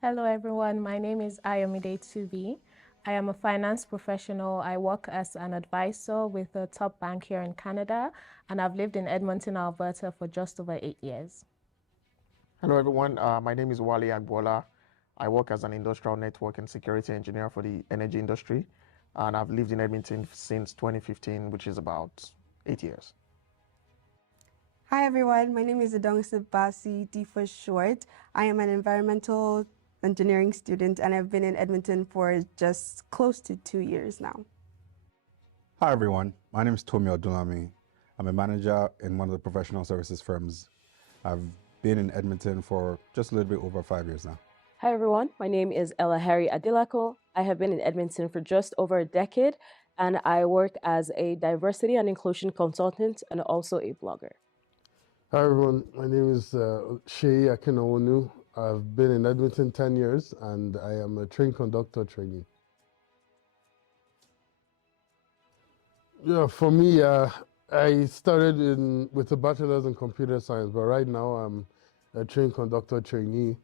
Hello everyone, my name is Ayomide and Dee. I am a finance professional. I work as an advisor with a top bank here in Canada, and I've lived in Edmonton, Alberta for just over 8 years. Hello everyone, my name is Wale. I work as an industrial network and security engineer for the energy industry, and I've lived in Edmonton since 2015, which is about 8 years. Hi everyone, my name is Basi, D for short. I am an environmental engineering student and I've been in Edmonton for just close to 2 years now. Hi everyone, my name is Tomi. I'm a manager in one of the professional services firms. I've been in Edmonton for just a little bit over 5 years now. Hi everyone, my name is Ella Harry Adilako. I have been in Edmonton for just over a decade and I work as a diversity and inclusion consultant and also a blogger. Hi everyone, my name is Seyi. I've been in Edmonton 10 years and I am a train conductor trainee. Yeah, for me, I started with a bachelor's in computer science, but right now I'm a train conductor trainee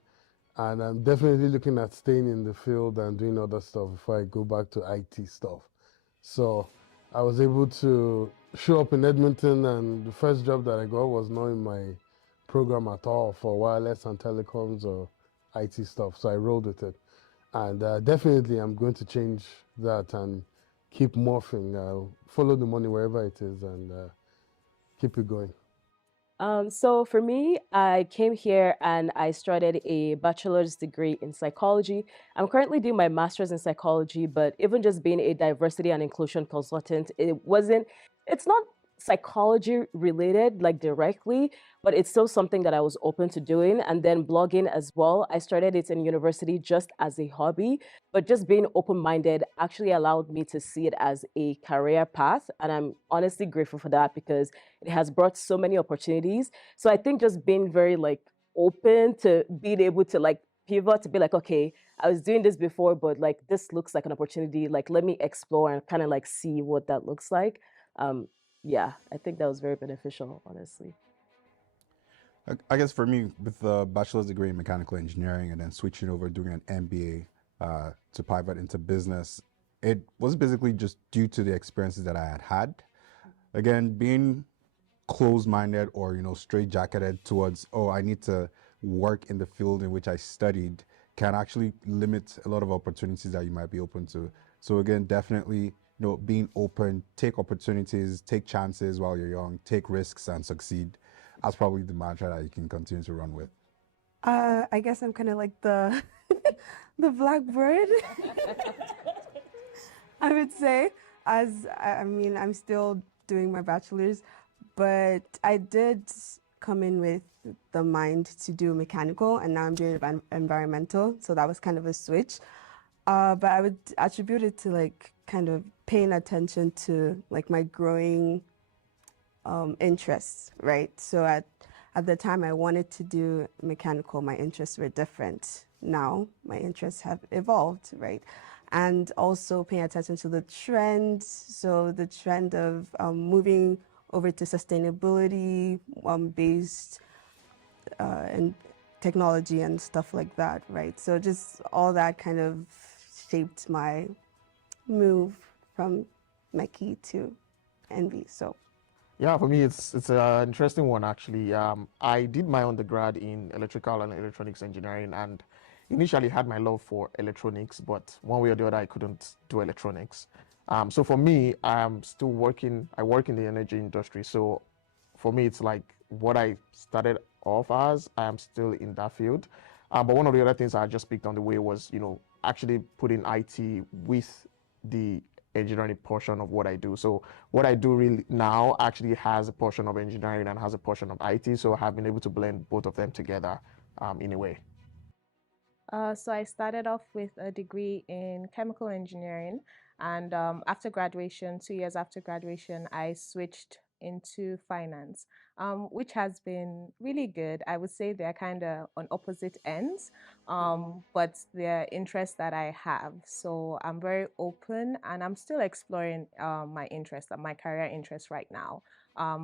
and I'm definitely looking at staying in the field and doing other stuff before I go back to IT stuff. So I was able to show up in Edmonton, and the first job that I got was not in my program at all for wireless and telecoms or IT stuff. So I rolled with it. And definitely I'm going to change that and keep morphing. Follow the money wherever it is and keep it going. So for me, I came here and I started a bachelor's degree in psychology. I'm currently doing my master's in psychology, but even just being a diversity and inclusion consultant, it's not psychology related like directly, but it's still something that I was open to doing. And then blogging as well. I started it in university just as a hobby, but just being open-minded actually allowed me to see it as a career path. And I'm honestly grateful for that because it has brought so many opportunities. So I think just being very open to being able to pivot to be like, okay, I was doing this before, but this looks like an opportunity. Let me explore and kind of see what that looks like. Yeah, I think that was very beneficial, honestly. I guess for me, with the bachelor's degree in mechanical engineering and then switching over doing an MBA to pivot into business, it was basically just due to the experiences that I had had. Again, being closed-minded or straight-jacketed towards, oh, I need to work in the field in which I studied can actually limit a lot of opportunities that you might be open to. So again, definitely being open, take opportunities, take chances while you're young, take risks and succeed. That's probably the mantra that you can continue to run with. I guess I'm kind of like the blackbird. I would say, I'm still doing my bachelor's, but I did come in with the mind to do mechanical, and now I'm doing environmental, so that was kind of a switch. But I would attribute it to kind of paying attention to my growing interests, right? So at the time I wanted to do mechanical, my interests were different. Now my interests have evolved, right? And also paying attention to the trend. So the trend of moving over to sustainability based and technology and stuff like that, right? So just all that kind of shaped my move from Meki to Envy. So Yeah, for me, it's an interesting one, actually. I did my undergrad in electrical and electronics engineering and initially had my love for electronics, but one way or the other, I couldn't do electronics. So for me, I'm still working, I work in the energy industry. So for me, it's like what I started off as, I am still in that field. But one of the other things I just picked on the way was, actually putting IT with the engineering portion of what I do. So what I do really now actually has a portion of engineering and has a portion of IT. So I have been able to blend both of them together in a way. So I started off with a degree in chemical engineering, and after graduation, 2 years after graduation, I switched into finance, which has been really good. I would say they're kind of on opposite ends, but they're interests that I have. So I'm very open, and I'm still exploring my interests, my career interests right now.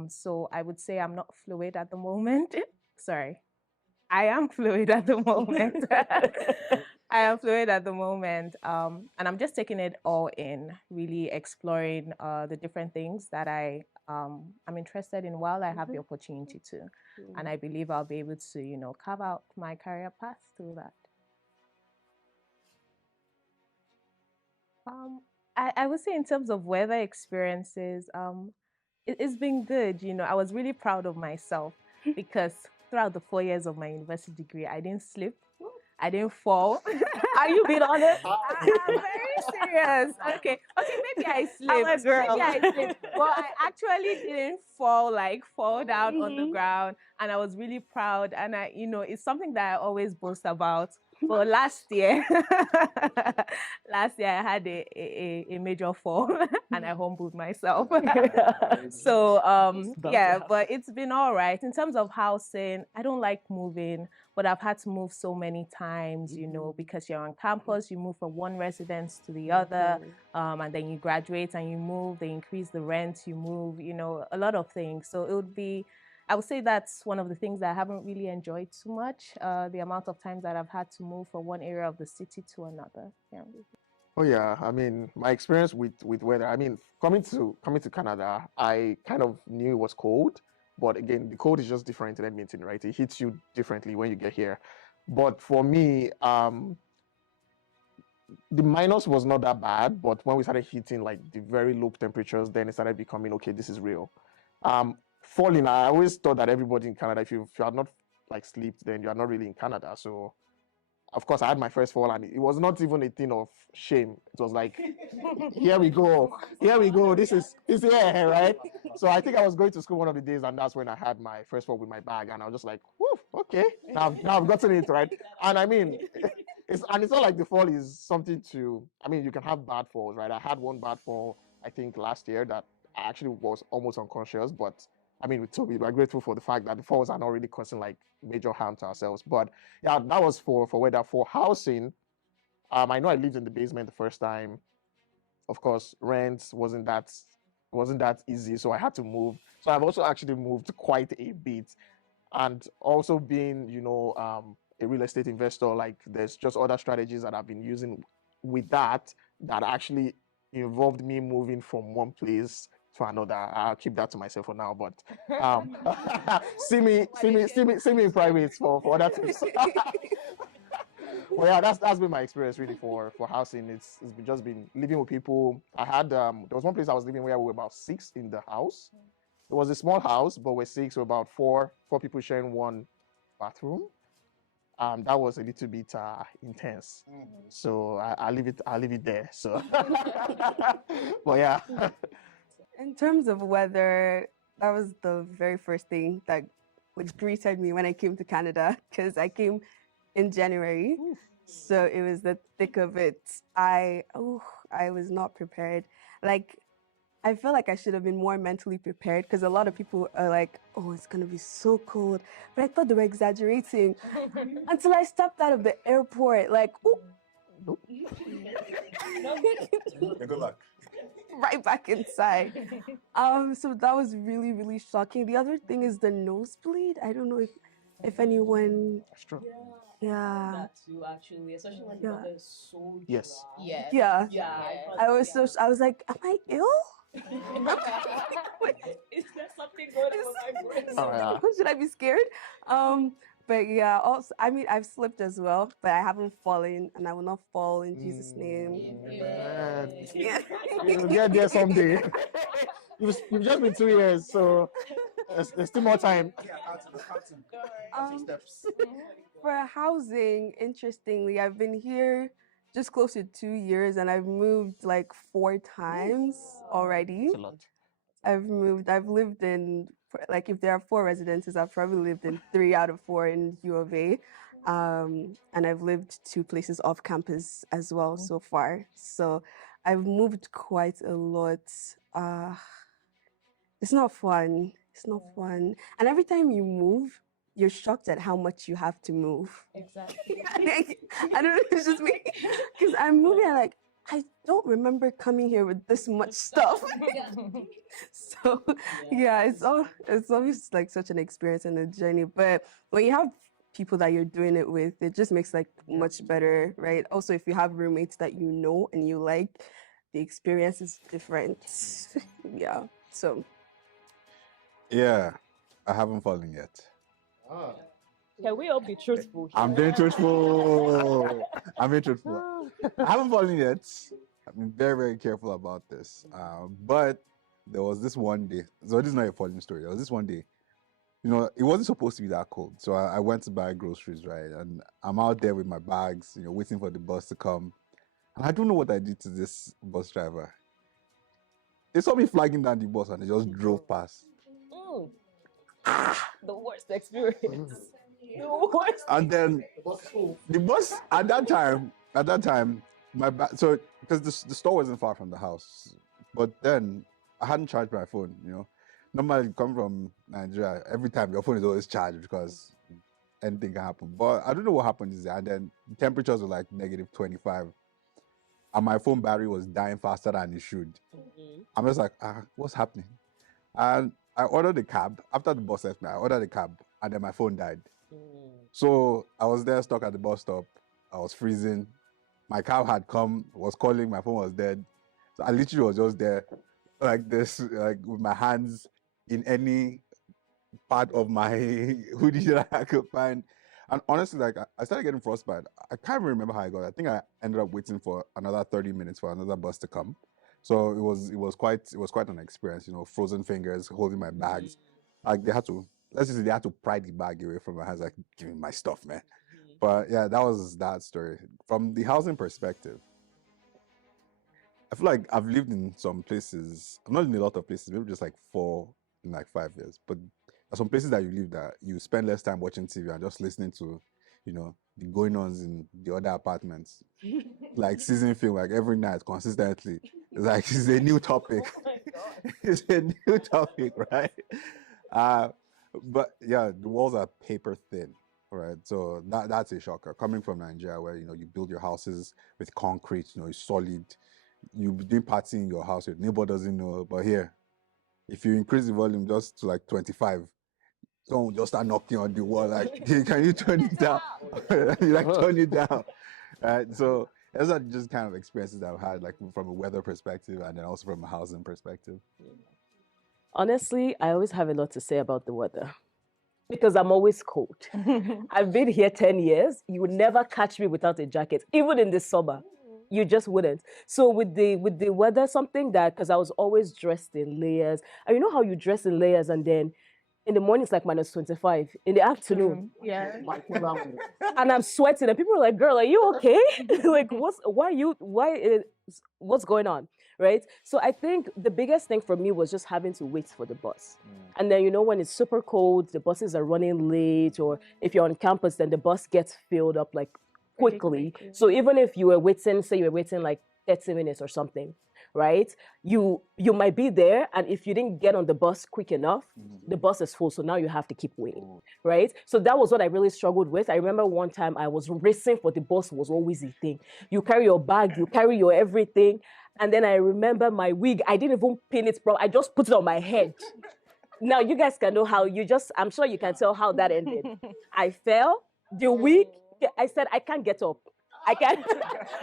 So I would say I'm not fluid at the moment. sorry, I am fluid at the moment. I am fluid at the moment, and I'm just taking it all in, really exploring the different things that I'm interested in while I have the opportunity to, and I believe I'll be able to, carve out my career path through that. I would say in terms of weather experiences, it's been good. I was really proud of myself because throughout the 4 years of my university degree, I didn't slip. I didn't fall. Are you being honest? I'm very serious. Okay, maybe I slipped. girl. Maybe I slipped. But I actually didn't fall down on the ground. And I was really proud. And it's something that I always boast about. But last year, I had a major fall and I humbled myself. So yeah, but it's been all right. In terms of housing, I don't like moving, but I've had to move so many times, because you're on campus, you move from one residence to the other, and then you graduate and you move, they increase the rent, you move, a lot of things. So I would say that's one of the things that I haven't really enjoyed too much, the amount of times that I've had to move from one area of the city to another. Yeah. Oh yeah, I mean, my experience with weather. I mean, coming to Canada, I kind of knew it was cold, but again, the cold is just different in Edmonton, right? It hits you differently when you get here. But for me, the minus was not that bad, but when we started hitting like the very low temperatures, then it started becoming okay. This is real. Falling, I always thought that everybody in Canada, if you are not like slept, then you are not really in Canada. So of course, I had my first fall, and it was not even a thing of shame. It was like, here we go, this is here, right? So I think I was going to school one of the days, and that's when I had my first fall with my bag, and I was just like, whew, okay, now I've gotten it, right? And I mean, it's not like the fall is something to. I mean, you can have bad falls, right? I had one bad fall, I think last year, that I actually was almost unconscious, but I mean, with Toby, we're grateful for the fact that the falls are not really causing like major harm to ourselves. But yeah, that was for weather. For housing, I know I lived in the basement the first time. Of course, rent wasn't that easy, so I had to move. So I've also actually moved quite a bit, and also being a real estate investor, like there's just other strategies that I've been using with that actually involved me moving from one place to another. I'll keep that to myself for now, but see me in private for other tips. Well, yeah, that's been my experience really for housing. It's just been living with people. I had there was one place I was living where we were about 6 in the house. It was a small house, but we're 6, so about four people sharing one bathroom. That was a little bit intense. So I'll leave it there. So, but yeah. In terms of weather, that was the very first thing that which greeted me when I came to Canada, because I came in January. So it was the thick of it. I was not prepared. Like, I feel like I should have been more mentally prepared, because a lot of people are like, oh, it's going to be so cold. But I thought they were exaggerating until I stepped out of the airport. Like, oh, Good luck. right back inside. So that was really, really shocking. The other thing is the nosebleed. I don't know if anyone. That's true. Yeah. That too, actually, especially when the weather is so Yes. dry. Yeah. I I was like, am I ill? Is there something going on with my brain? Oh, yeah. Should I be scared? But yeah, also, I mean, I've slipped as well, but I haven't fallen, and I will not fall in Jesus' name. Man. Yeah. You'll get there someday. You've just been 2 years, so there's still more time. For housing, interestingly, I've been here just close to 2 years, and I've moved like 4 times already. It's a lot. I've lived in, like, if there are 4 residences, I've probably lived in 3 out of 4 in U of A. And I've lived 2 places off campus as well so far. So I've moved quite a lot. It's not fun. It's not fun. And every time you move, you're shocked at how much you have to move. Exactly. I don't know, it's just me. Because I'm moving, I'm like, I don't remember coming here with this much stuff. So yeah, it's always like such an experience and a journey. But when you have people that you're doing it with, it just makes like much better, right? Also, if you have roommates that you know and you like, the experience is different. Yeah. So Yeah, I haven't fallen yet. Can we all be truthful? I'm being truthful. I'm being truthful. I haven't fallen yet. I've been very, very careful about this. But there was this one day. So this is not a falling story. There was this one day. You know, it wasn't supposed to be that cold. So I went to buy groceries, right? And I'm out there with my bags, you know, waiting for the bus to come. And I don't know what I did to this bus driver. They saw me flagging down the bus and they just drove past. The worst experience. The worst. And then the bus at that time, so because the store wasn't far from the house, but then I hadn't charged my phone. You know, normally you come from Nigeria, every time your phone is always charged because anything can happen. But I don't know what happened is that, and then the temperatures were like -25, and my phone battery was dying faster than it should. I'm just like, what's happening? And I ordered a cab. After the bus left me, I ordered a cab, and then my phone died. So I was there stuck at the bus stop. I was freezing. My cab had come, was calling, my phone was dead. So I literally was just there like this, like with my hands in any part of my hoodie that I could find. And honestly, like I started getting frostbite. I can't remember how I got it. I think I ended up waiting for another 30 minutes for another bus to come. So it was quite an experience, you know, frozen fingers, holding my bags. Like they had to, let's just say they had to pry the bag away from my hands, like, give me my stuff, man. But yeah, that was that story. From the housing perspective, I feel like I've lived in some places. I'm not in a lot of places, maybe just like 4 in like 5 years. But there's some places that you live that you spend less time watching TV and just listening to, you know, the going-ons in the other apartments. Like season film, like every night consistently. It's like it's a new topic. It's a new topic, right? But yeah, the walls are paper thin. Right, so that's a shocker. Coming from Nigeria, where you know you build your houses with concrete, you know, it's solid. You be doing party in your house, your neighbor doesn't know. But here, if you increase the volume just to like 25, someone just start knocking on the wall, like, can you turn it down? You like turn it down, right? So those are just kind of experiences that I've had, like from a weather perspective, and then also from a housing perspective. Honestly, I always have a lot to say about the weather. Because I'm always cold. I've been here 10 years. You would never catch me without a jacket, even in the summer. You just wouldn't. So with the weather, something that, because I was always dressed in layers. And you know how you dress in layers and then in the morning it's like -25. In the afternoon, and I'm sweating, and people are like, "Girl, are you okay? Like, what's going on?" Right? So I think the biggest thing for me was just having to wait for the bus. And then, you know, when it's super cold, the buses are running late, or if you're on campus, then the bus gets filled up like quickly. So even if you were waiting, say you were waiting like 30 minutes or something, right? You might be there, and if you didn't get on the bus quick enough, the bus is full, so now you have to keep waiting, right? So that was what I really struggled with. I remember one time I was racing for the bus, was always a thing. You carry your bag, you carry your everything, and then I remember my wig, I didn't even pin it properly, I just put it on my head. Now you guys can know how I'm sure you can tell how that ended. I fell, the wig, I said, I can't get up. I can't.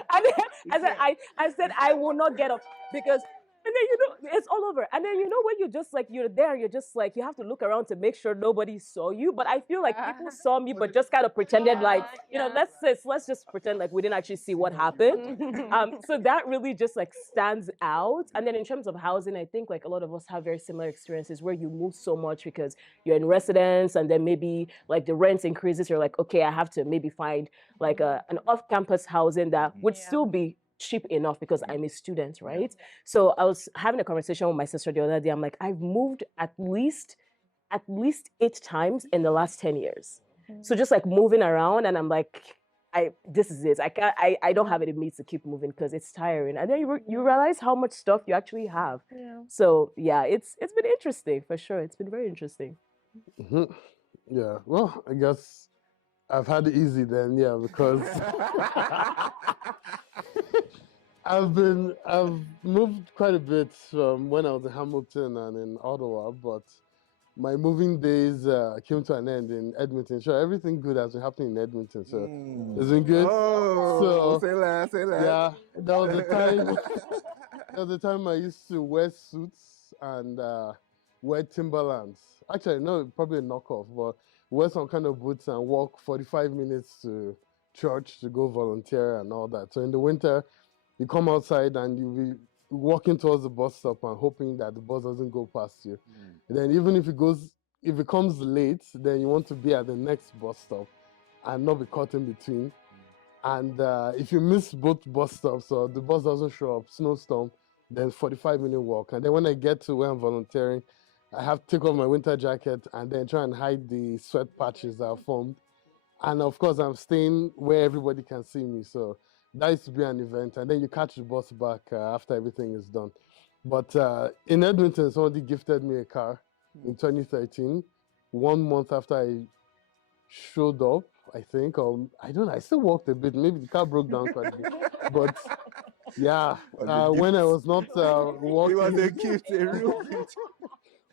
I said, I will not get up because, and then, you know, it's all over. And then, you know, when you're there, you're just like, you have to look around to make sure nobody saw you. But I feel like people saw me, but just kind of pretended like, you know, let's just pretend like we didn't actually see what happened. So that really just like stands out. And then in terms of housing, I think like a lot of us have very similar experiences where you move so much because you're in residence, and then maybe like the rent increases. You're like, okay, I have to maybe find like an off-campus housing that would still be cheap enough because I'm a student, right? So I was having a conversation with my sister the other day. I'm like, I've moved at least 8 times in the last 10 years. So just like moving around, and I'm like, this is it. I don't have it in me to keep moving because it's tiring. And then you realize how much stuff you actually have. So yeah, it's been interesting for sure. It's been very interesting. Yeah, well, I guess I've had it easy then, yeah, because I've moved quite a bit from when I was in Hamilton and in Ottawa, but my moving days came to an end in Edmonton. Sure, everything good has been happening in Edmonton, so it's been good. Oh, So say that, say that. yeah, there was a time. There was a time I used to wear suits and wear Timberlands. Actually, no, probably a knockoff, but wear some kind of boots and walk 45 minutes to church to go volunteer and all that. So in the winter, you come outside and you be walking towards the bus stop and hoping that the bus doesn't go past you. And then even if it comes late, then you want to be at the next bus stop and not be caught in between. And if you miss both bus stops or the bus doesn't show up, snowstorm, then 45-minute walk. And then when I get to where I'm volunteering, I have to take off my winter jacket and then try and hide the sweat patches that are formed. And of course, I'm staying where everybody can see me. So that used to be an event. And then you catch the bus back after everything is done. But in Edmonton, somebody gifted me a car in 2013, 1 month after I showed up, I think, or I don't know, I still walked a bit. Maybe the car broke down quite a bit. But yeah, when I was not walking. It was a gift, a real gift.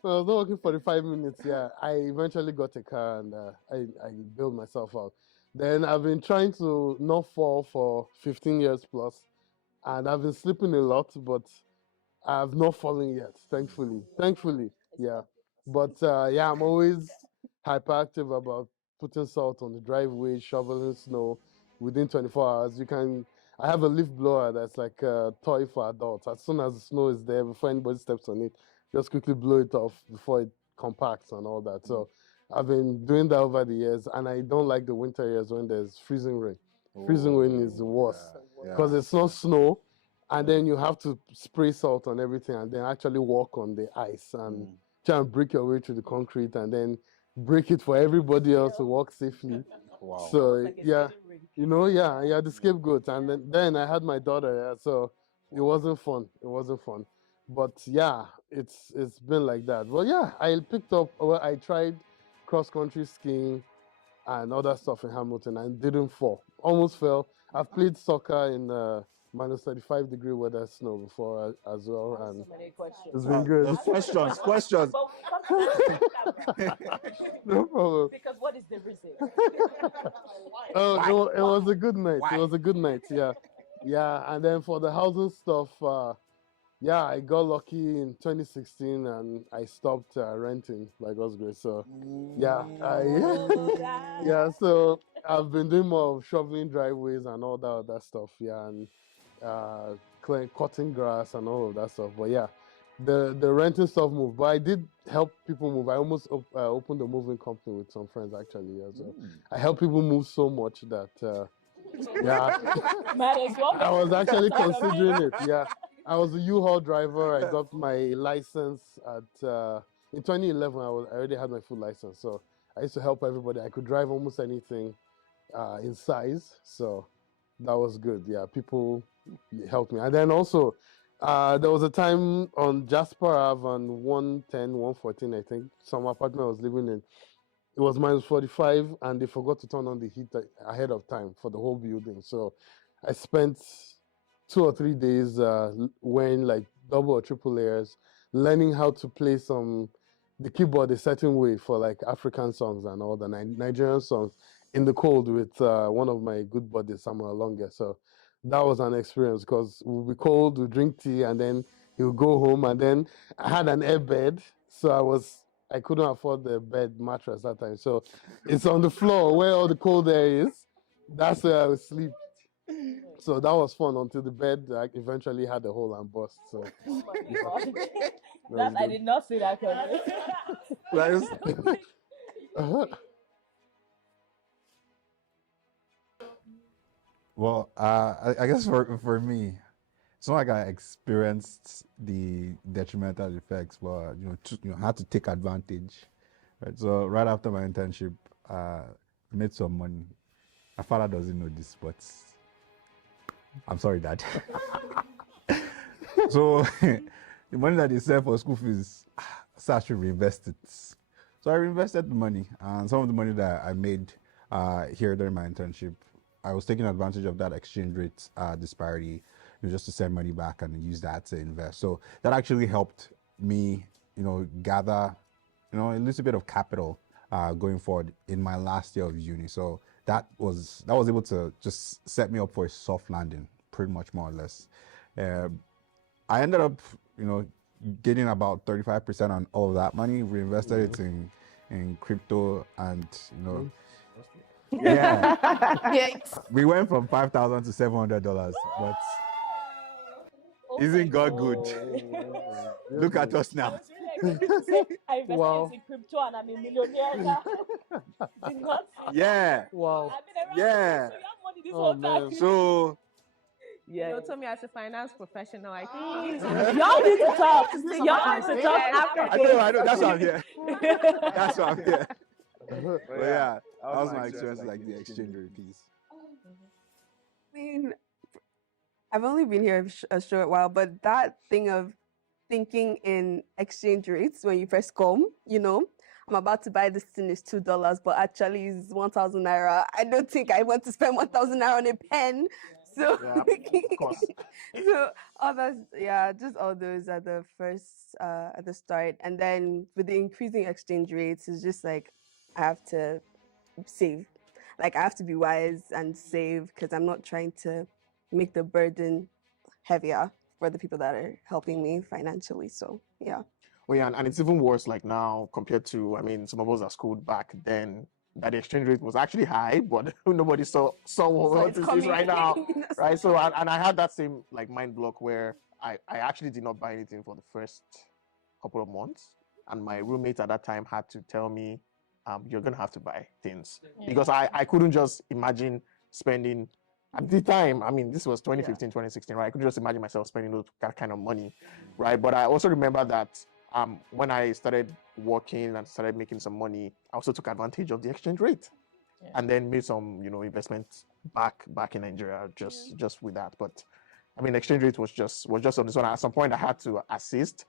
When I was not working for the 5 minutes, yeah, I eventually got a car and I built myself out. Then I've been trying to not fall for 15 years plus, and I've been sleeping a lot, but I've not fallen yet, thankfully. Thankfully, yeah. But yeah, I'm always hyperactive about putting salt on the driveway, shoveling snow within 24 hours. I have a leaf blower that's like a toy for adults. As soon as the snow is there, before anybody steps on it, just quickly blow it off before it compacts and all that. So I've been doing that over the years, and I don't like the winter years when there's freezing rain. Freezing rain is the worst because it's not snow, and then you have to spray salt on everything and then actually walk on the ice and try and break your way through the concrete and then break it for everybody else to walk safely. Wow. So yeah, yeah, the scapegoat. And then I had my daughter, yeah, so it wasn't fun. It wasn't fun. But yeah, it's been like that. Well, yeah, I tried cross-country skiing and other stuff in Hamilton and didn't fall. Almost fell. I've played soccer in minus 35-degree weather snow before as well, and So many questions. it's been good. Questions. No problem. Because what is the reason? Oh, it was a good night. Why? It was a good night, yeah. Yeah, and then for the housing stuff, yeah, I got lucky in 2016 and I stopped renting by God's grace. So, yeah, yeah, so I've been doing more of shoveling driveways and all that other stuff, yeah, and cutting grass and all of that stuff. But yeah, the renting stuff moved. But I did help people move. I almost opened a moving company with some friends actually. Yeah, so I help people move so much that yeah, Might as well. I was actually considering it. Yeah, I was a U-Haul driver. I got my license at in 2011. I already had my full license, so I used to help everybody. I could drive almost anything in size, so that was good. Yeah, people helped me, and then also there was a time on Jasper Ave on 110, 114, I think, some apartment I was living in. It was minus 45, and they forgot to turn on the heat ahead of time for the whole building. So I spent 2 or 3 days wearing like double or triple layers, learning how to play the keyboard a certain way for like African songs and all the Nigerian songs in the cold with one of my good buddies, Samuel Longa. So that was an experience because we'll be cold, we'll drink tea, and then he'll go home. And then I had an air bed, so I couldn't afford the bed mattress that time. So it's on the floor where all the cold air is. That's where I would sleep. So that was fun until the bed eventually had a hole and bust. So I did not see that coming. Well, I guess for me, it's not like I experienced the detrimental effects, but I had to take advantage. Right. So right after my internship, I made some money. My father doesn't know this, but I'm sorry, Dad. So the money that they sent for school fees, so I should reinvest it. So I reinvested the money, and some of the money that I made here during my internship, I was taking advantage of that exchange rate disparity. just to send money back and use that to invest. So that actually helped me, gather, a little bit of capital going forward in my last year of uni. So that was able to just set me up for a soft landing, pretty much, more or less. I ended up, getting about 35% on all of that money, reinvested it in crypto, and yeah, we went from $5,000 to $700, but isn't God good? Look at us now. I invested Wow. in crypto and I'm a millionaire now. Did not see Yeah, Wow. I've been around yeah. so you have money this Oh, whole time. man. So Yeah. You know, Tomi, as a finance professional, I think you need to Y'all need to talk. Y'all Y'all need to talk after I know. That's why I'm here. That's why I'm here. But But yeah, that was my experience, like the exchange rate piece. I mean, I've only been here a short while, but that thing of thinking in exchange rates when you first come, I'm about to buy this thing is $2, but actually it's 1,000 naira. I don't think I want to spend 1,000 naira on a pen. So, Yeah, of course. so all those, just all those at the first, at the start, and then with the increasing exchange rates, it's just like I have to save. Like I have to be wise and save because I'm not trying to make the burden heavier for the people that are helping me financially. So yeah. Well, yeah, and it's even worse like now compared to, I mean, some of us are schooled back then, that the exchange rate was actually high, but nobody saw what it's it is coming. right now, That's right? So, and I had that same like mind block where I actually did not buy anything for the first couple of months, and my roommate at that time had to tell me, you're gonna have to buy things because I couldn't just imagine spending. At the time, I mean, this was 2015, 2016, right? I couldn't just imagine myself spending that kind of money, right? But I also remember that when I started working and started making some money, I also took advantage of the exchange rate, and then made some, investments back in Nigeria just with that. But I mean, exchange rate was just on this one. At some point, I had to assist,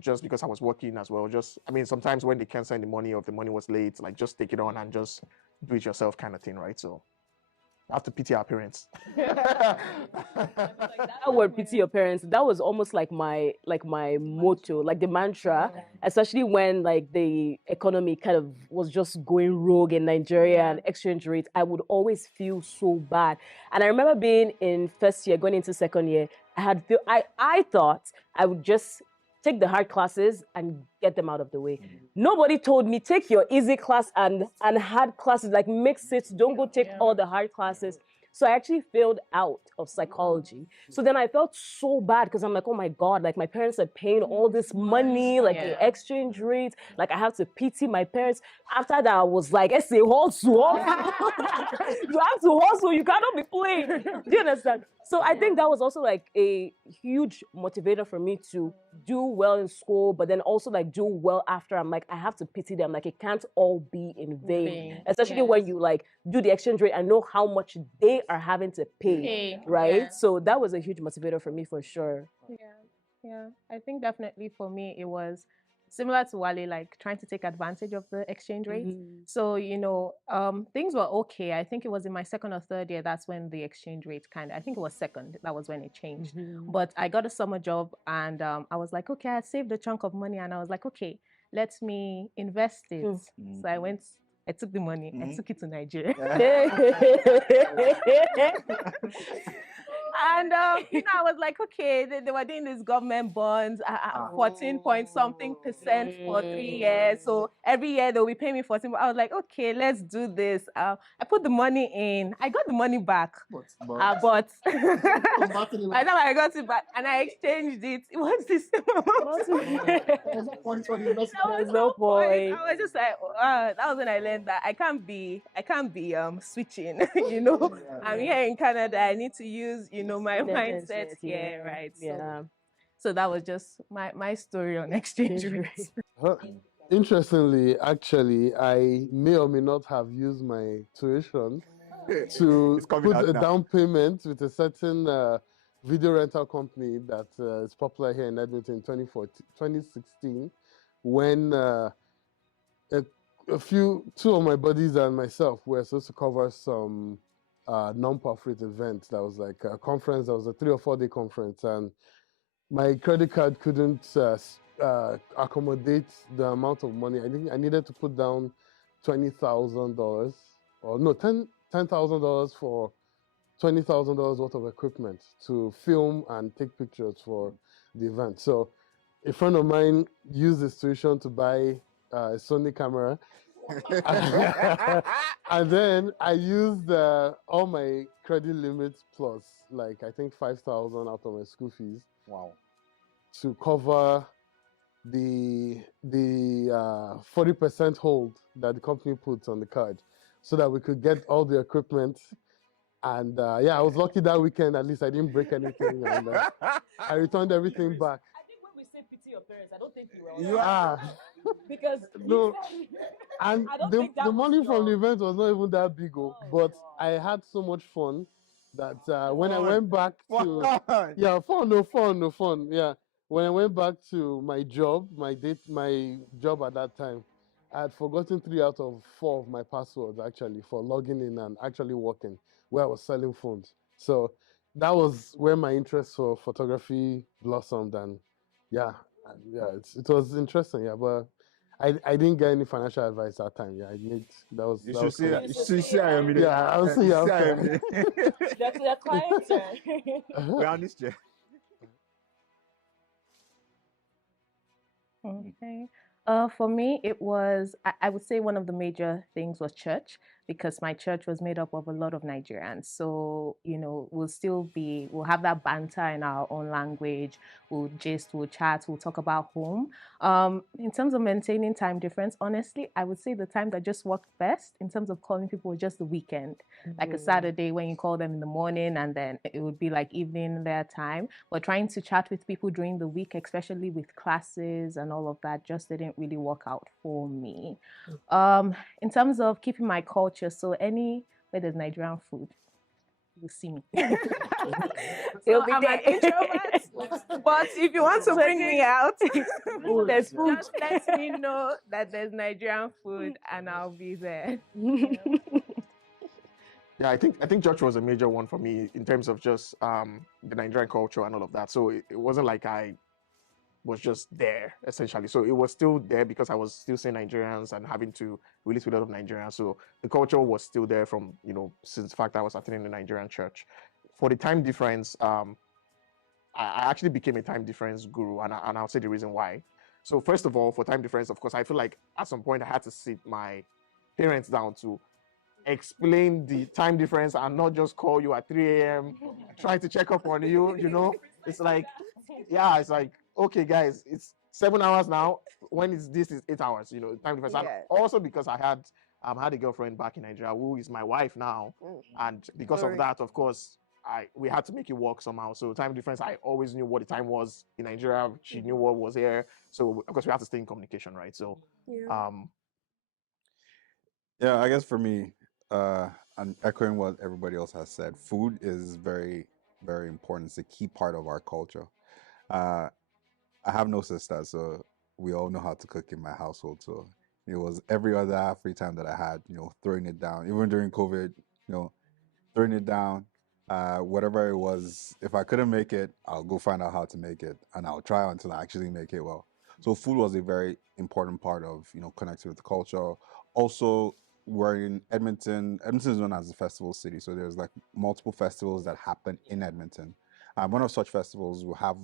just because I was working as well. I mean, sometimes when they can't send the money or if the money was late, like just take it on and just do it yourself kind of thing, right? So I have to pity our parents. That word pity your parents, that was almost like my motto, like the mantra, especially when like the economy kind of was just going rogue in Nigeria and exchange rates. I would always feel so bad. And I remember being in first year, going into second year, I thought I would just take the hard classes and get them out of the way. Nobody told me take your easy class and hard classes, like mix it, don't go take all the hard classes. So I actually failed out of psychology. So then I felt so bad because I'm like, oh my God, like my parents are paying all this money, like the exchange rate, like I have to pity my parents. After that, I was like, I say, hustle. You have to hustle, you cannot be playing. Do you understand? So I think that was also like a huge motivator for me to do well in school, but then also like do well after. I'm like, I have to pity them. Like it can't all be in vain. Especially when you like do the exchange rate and know how much they are having to pay, right? So that was a huge motivator for me for sure. Yeah. I think definitely for me it was similar to Wale, like trying to take advantage of the exchange rate. So, things were okay. I think it was in my second or third year, that's when the exchange rate I think it was second, that was when it changed. But I got a summer job and I was like, okay, I saved a chunk of money and I was like, okay, let me invest it. So I took the money, I took it to Nigeria. And I was like, okay, they were doing these government bonds, 14 point something percent for 3 years. So every year they'll be paying me 14. I was like, okay, let's do this. I put the money in. I got the money back, but by the time I got it back and I exchanged it, it was the same amount. There's no point. I was just like, that was when I learned that I can't be switching. I'm here in Canada. I need to use my mindset here, right? So that was just my story on exchange rates. Interestingly, actually, I may or may not have used my tuition to put a down payment with a certain video rental company that is popular here in Edmonton in 2016, when two of my buddies and myself were supposed to cover some non-profit event that was like a conference. That was a 3 or 4 day conference, and my credit card couldn't accommodate the amount of money. I think I needed to put down $20,000, or no, $10,000 for $20,000 worth of equipment to film and take pictures for the event. So a friend of mine used this tuition to buy a Sony camera. And then I used all my credit limits plus, like, I think 5,000 out of my school fees. Wow. To cover the 40% hold that the company puts on the card, so that we could get all the equipment. And yeah, I was lucky that weekend. At least I didn't break anything, and I returned everything back. I think when we say pity your parents, I don't think you were. Because no, and the money from the event was not even that big, but I had so much fun that when I went back to fun. Yeah, when I went back to my job, my job at that time, I had forgotten 3 out of 4 of my passwords actually for logging in and actually working, where I was selling phones. So that was where my interest for photography blossomed, and yeah, it was interesting. Yeah, but I didn't get any financial advice that time. Yeah, You should see Ayomide. Yeah, I'll see you after. That's your client, sir. We're on this chair. Okay. For me, it was, I would say one of the major things was church, because my church was made up of a lot of Nigerians. So, we'll have that banter in our own language. We'll gist, we'll chat, we'll talk about home. In terms of maintaining time difference, honestly, I would say the time that just worked best in terms of calling people was just the weekend, like a Saturday when you call them in the morning, and then it would be like evening their time. But trying to chat with people during the week, especially with classes and all of that, just didn't really work out for me. In terms of keeping my culture, so where there's Nigerian food, you see me. So I'm an introvert, but if you want to bring me out, there's food. Just let me know that there's Nigerian food, and I'll be there. Yeah, I think church was a major one for me in terms of just the Nigerian culture and all of that. So it wasn't like I was just there essentially. So it was still there because I was still seeing Nigerians and having to relate with a lot of Nigerians. So the culture was still there from, since the fact I was attending the Nigerian church. For the time difference, I actually became a time difference guru, and I'll say the reason why. So first of all, for time difference, of course, I feel like at some point I had to sit my parents down to explain the time difference and not just call you at 3 a.m. trying to check up on you. It's like, okay, guys, it's 7 hours now. This is 8 hours, time difference. And also because I had a girlfriend back in Nigeria who is my wife now. And because of that, of course, we had to make it work somehow. So time difference, I always knew what the time was in Nigeria. She knew what was here. So of course we have to stay in communication, right? So yeah, I guess for me, and echoing what everybody else has said, food is very, very important. It's a key part of our culture. I have no sisters, so we all know how to cook in my household. So it was every other free time that I had, throwing it down. Even during COVID, throwing it down. Whatever it was, if I couldn't make it, I'll go find out how to make it, and I'll try until I actually make it well. So food was a very important part of, connecting with the culture. Also, we're in Edmonton. Edmonton is known as the festival city, so there's like multiple festivals that happen in Edmonton. One of such festivals will have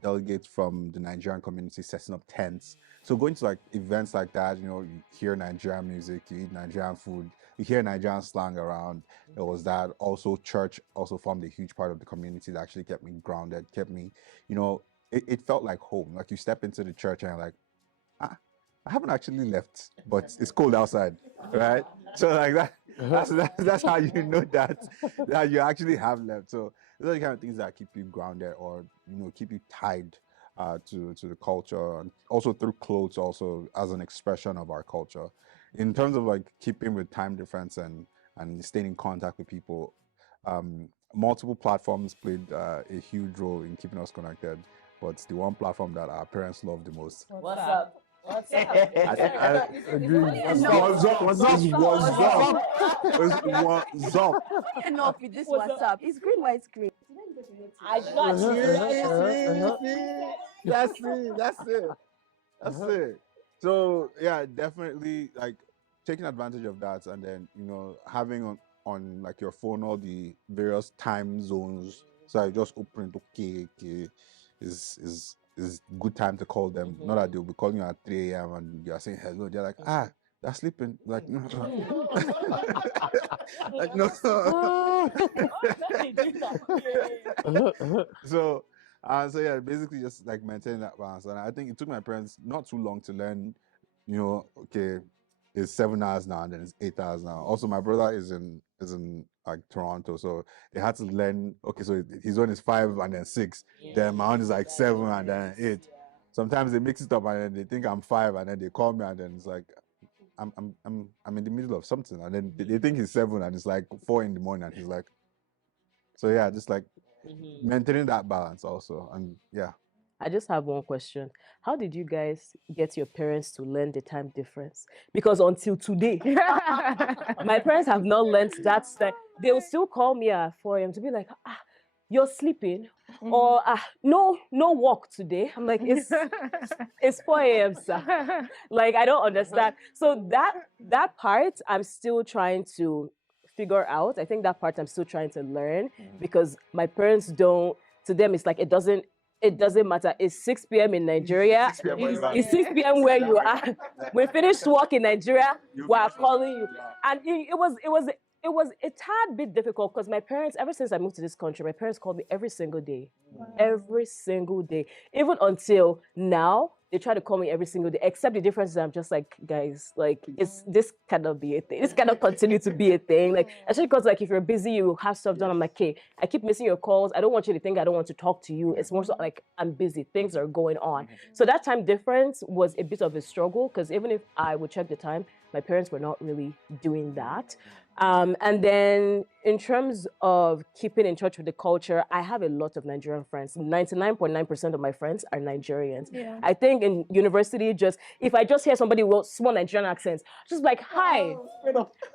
delegates from the Nigerian community setting up tents. So going to like events like that, you hear Nigerian music, you eat Nigerian food, you hear Nigerian slang around. It was that. Also, church also formed a huge part of the community that actually kept me grounded, kept me, it felt like home. Like you step into the church and you're like, I haven't actually left, but it's cold outside, right? So like that's how you know that you actually have left. So those are the kind of things that keep you grounded, or keep you tied to the culture, and also through clothes, also as an expression of our culture. In terms of like keeping with time difference and staying in contact with people, multiple platforms played a huge role in keeping us connected. But the one platform that our parents love the most, What's up? What's up? I agree. What's up? What's up? What's up? Enough with this WhatsApp. It's green, white, green. I do not That's it. That's it. So yeah, definitely like taking advantage of that, and then having on like your phone all the various time zones. So I just open it. Okay, is good time to call them. Not that they'll be calling you at 3 a.m. and you are saying hello. They're like, they're sleeping. Like no, like no. So yeah, basically just like maintaining that balance. And I think it took my parents not too long to learn, okay, it's 7 hours now and then it's 8 hours now. Also, my brother is in like Toronto, so they had to learn. Okay, so his one is 5 and then 6. Then my own is like 7 and then 8. Sometimes they mix it up and then they think I'm 5 and then they call me and then it's like I'm in the middle of something and then they think he's 7 and it's like 4 in the morning and he's like, so yeah, just like maintaining that balance also. And yeah, I just have one question. How did you guys get your parents to learn the time difference? Because until today, my parents have not learned that. They will still call me at 4 a.m. to be like, you're sleeping, or no walk today. I'm like, it's 4 a.m. sir. Like, I don't understand. So that part I'm still trying to figure out. I think that part I'm still trying to learn because my parents don't. To them, it's like it doesn't matter. It's 6 p.m. in Nigeria. It's 6 p.m. where you are. We finished work in Nigeria. We're calling you, and it was a tad bit difficult because my parents, ever since I moved to this country, my parents called me every single day. Every single day. Even until now, they try to call me every single day, except the difference is I'm just like, guys, like, this cannot be a thing. This cannot continue to be a thing. Like, especially because, like, if you're busy, you have stuff done. I'm like, okay, I keep missing your calls. I don't want you to think I don't want to talk to you. It's more so like, I'm busy. Things are going on. So that time difference was a bit of a struggle because even if I would check the time, my parents were not really doing that. And then in terms of keeping in touch with the culture, I have a lot of Nigerian friends. 99.9% of my friends are Nigerians. Yeah. I think in university, if I just hear somebody with small Nigerian accents, just like, hi,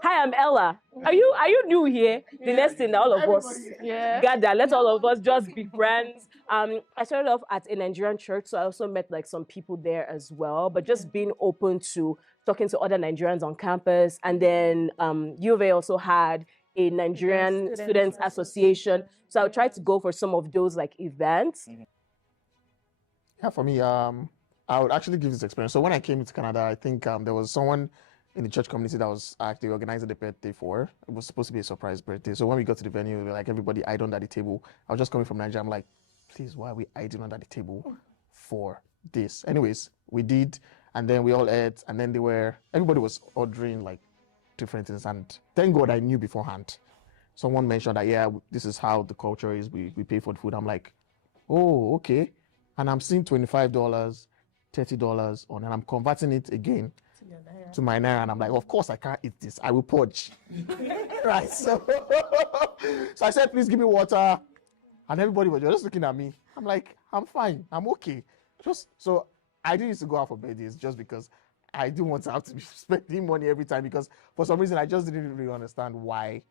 I'm Ella. Are you new here? The next thing, all of us gather. Let all of us just be friends. I started off at a Nigerian church, so I also met like some people there as well. But just being open to talking to other Nigerians on campus. And then U of A also had a Nigerian Students Association. So I would try to go for some of those like events. Yeah, for me, I would actually give this experience. So when I came to Canada, I think there was someone in the church community that was actually organizing the birthday for. It was supposed to be a surprise birthday. So when we got to the venue, like everybody eyed under the table. I was just coming from Nigeria. I'm like, please, why are we hiding under the table for this? Anyways, we did. And then we all ate, and then everybody was ordering like different things. And thank God I knew beforehand. Someone mentioned that, yeah, this is how the culture is. We pay for the food. I'm like, oh, okay. And I'm seeing $25, $30 on, and I'm converting it again to my naira. And I'm like, of course I can't eat this. I will purge. Right. So I said, please give me water. And everybody was just looking at me. I'm like, I'm fine. I'm okay. So I didn't used to go out for birthdays just because I didn't want to have to be spending money every time because for some reason I just didn't really understand why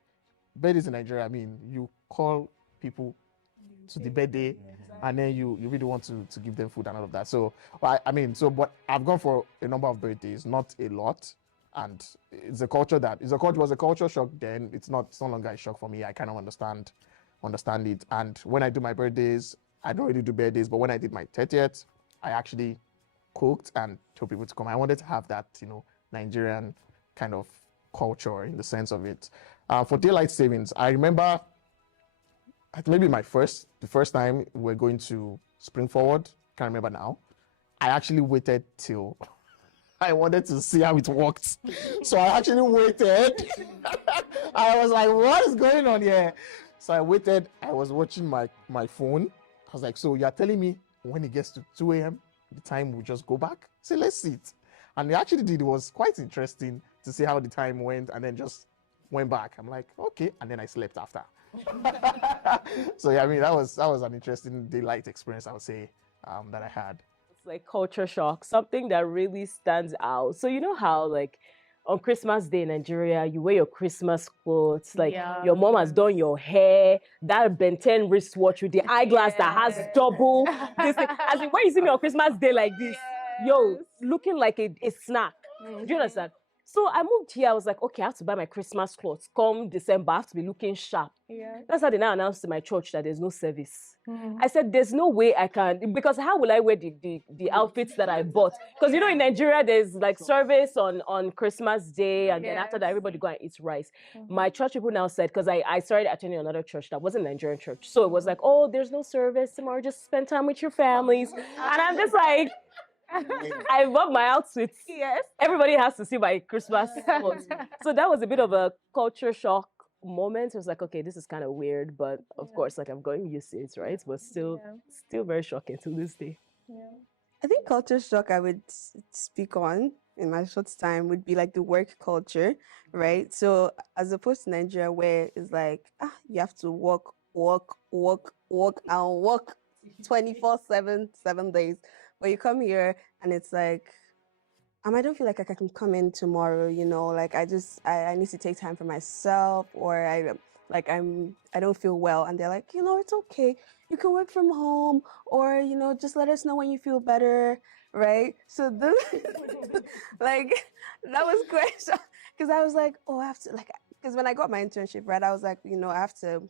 birthdays in Nigeria. I mean, you call people to the birthday and then you really want to give them food and all of that. So but I've gone for a number of birthdays, not a lot. And was a culture shock then. It's no longer a shock for me. I kind of understand it. And when I do my birthdays, I don't really do birthdays, but when I did my 30th, I actually cooked and told people to come. I wanted to have that, Nigerian kind of culture in the sense of it. For daylight savings, I remember maybe the first time we're going to Spring Forward, can't remember now. I actually waited till I wanted to see how it worked. So I actually waited. I was like, what is going on here? So I waited. I was watching my phone. I was like, so you're telling me when it gets to 2 a.m., the time will just go back? So let's see it. And they actually did. It was quite interesting to see how the time went and then just went back. I'm like, okay. And then I slept after. So yeah, I mean, that was an interesting daylight experience, I would say, that I had. like culture shock, something that really stands out. So you know how like on Christmas Day in Nigeria, you wear your Christmas clothes, like your mom has done your hair, that Ben 10 wristwatch with the eyeglass that has double this thing. As in, when you see me on Christmas Day like this, yo, looking like a snack. Do you understand? So I moved here. I was like, okay, I have to buy my Christmas clothes. Come December, I have to be looking sharp. Yeah. That's how they now announced to my church that there's no service. I said, there's no way I can, because how will I wear the outfits that I bought? Because you know, in Nigeria, there's like service on Christmas Day, and then after that, everybody go and eat rice. My church people now said, because I started attending another church that wasn't a Nigerian church. So it was like, oh, there's no service tomorrow, just spend time with your families. And I'm just like, I love my outfits. Yes. Everybody has to see my Christmas clothes. So that was a bit of a culture shock moment. It was like, okay, this is kind of weird, but of course, like I'm going used to it, right? But still very shocking to this day. Yeah. I think culture shock I would speak on in my short time would be like the work culture, right? So as opposed to Nigeria where it's like, you have to work, and work 24/7, 7 days. But you come here and it's like, I don't feel like I can come in tomorrow, you know, like I need to take time for myself, or I don't feel well. And they're like, you know, it's okay. You can work from home, or, you know, just let us know when you feel better, right? So like, that was great. Because I was like, oh, I have to, like, because when I got my internship, right, I was like, you know, I have to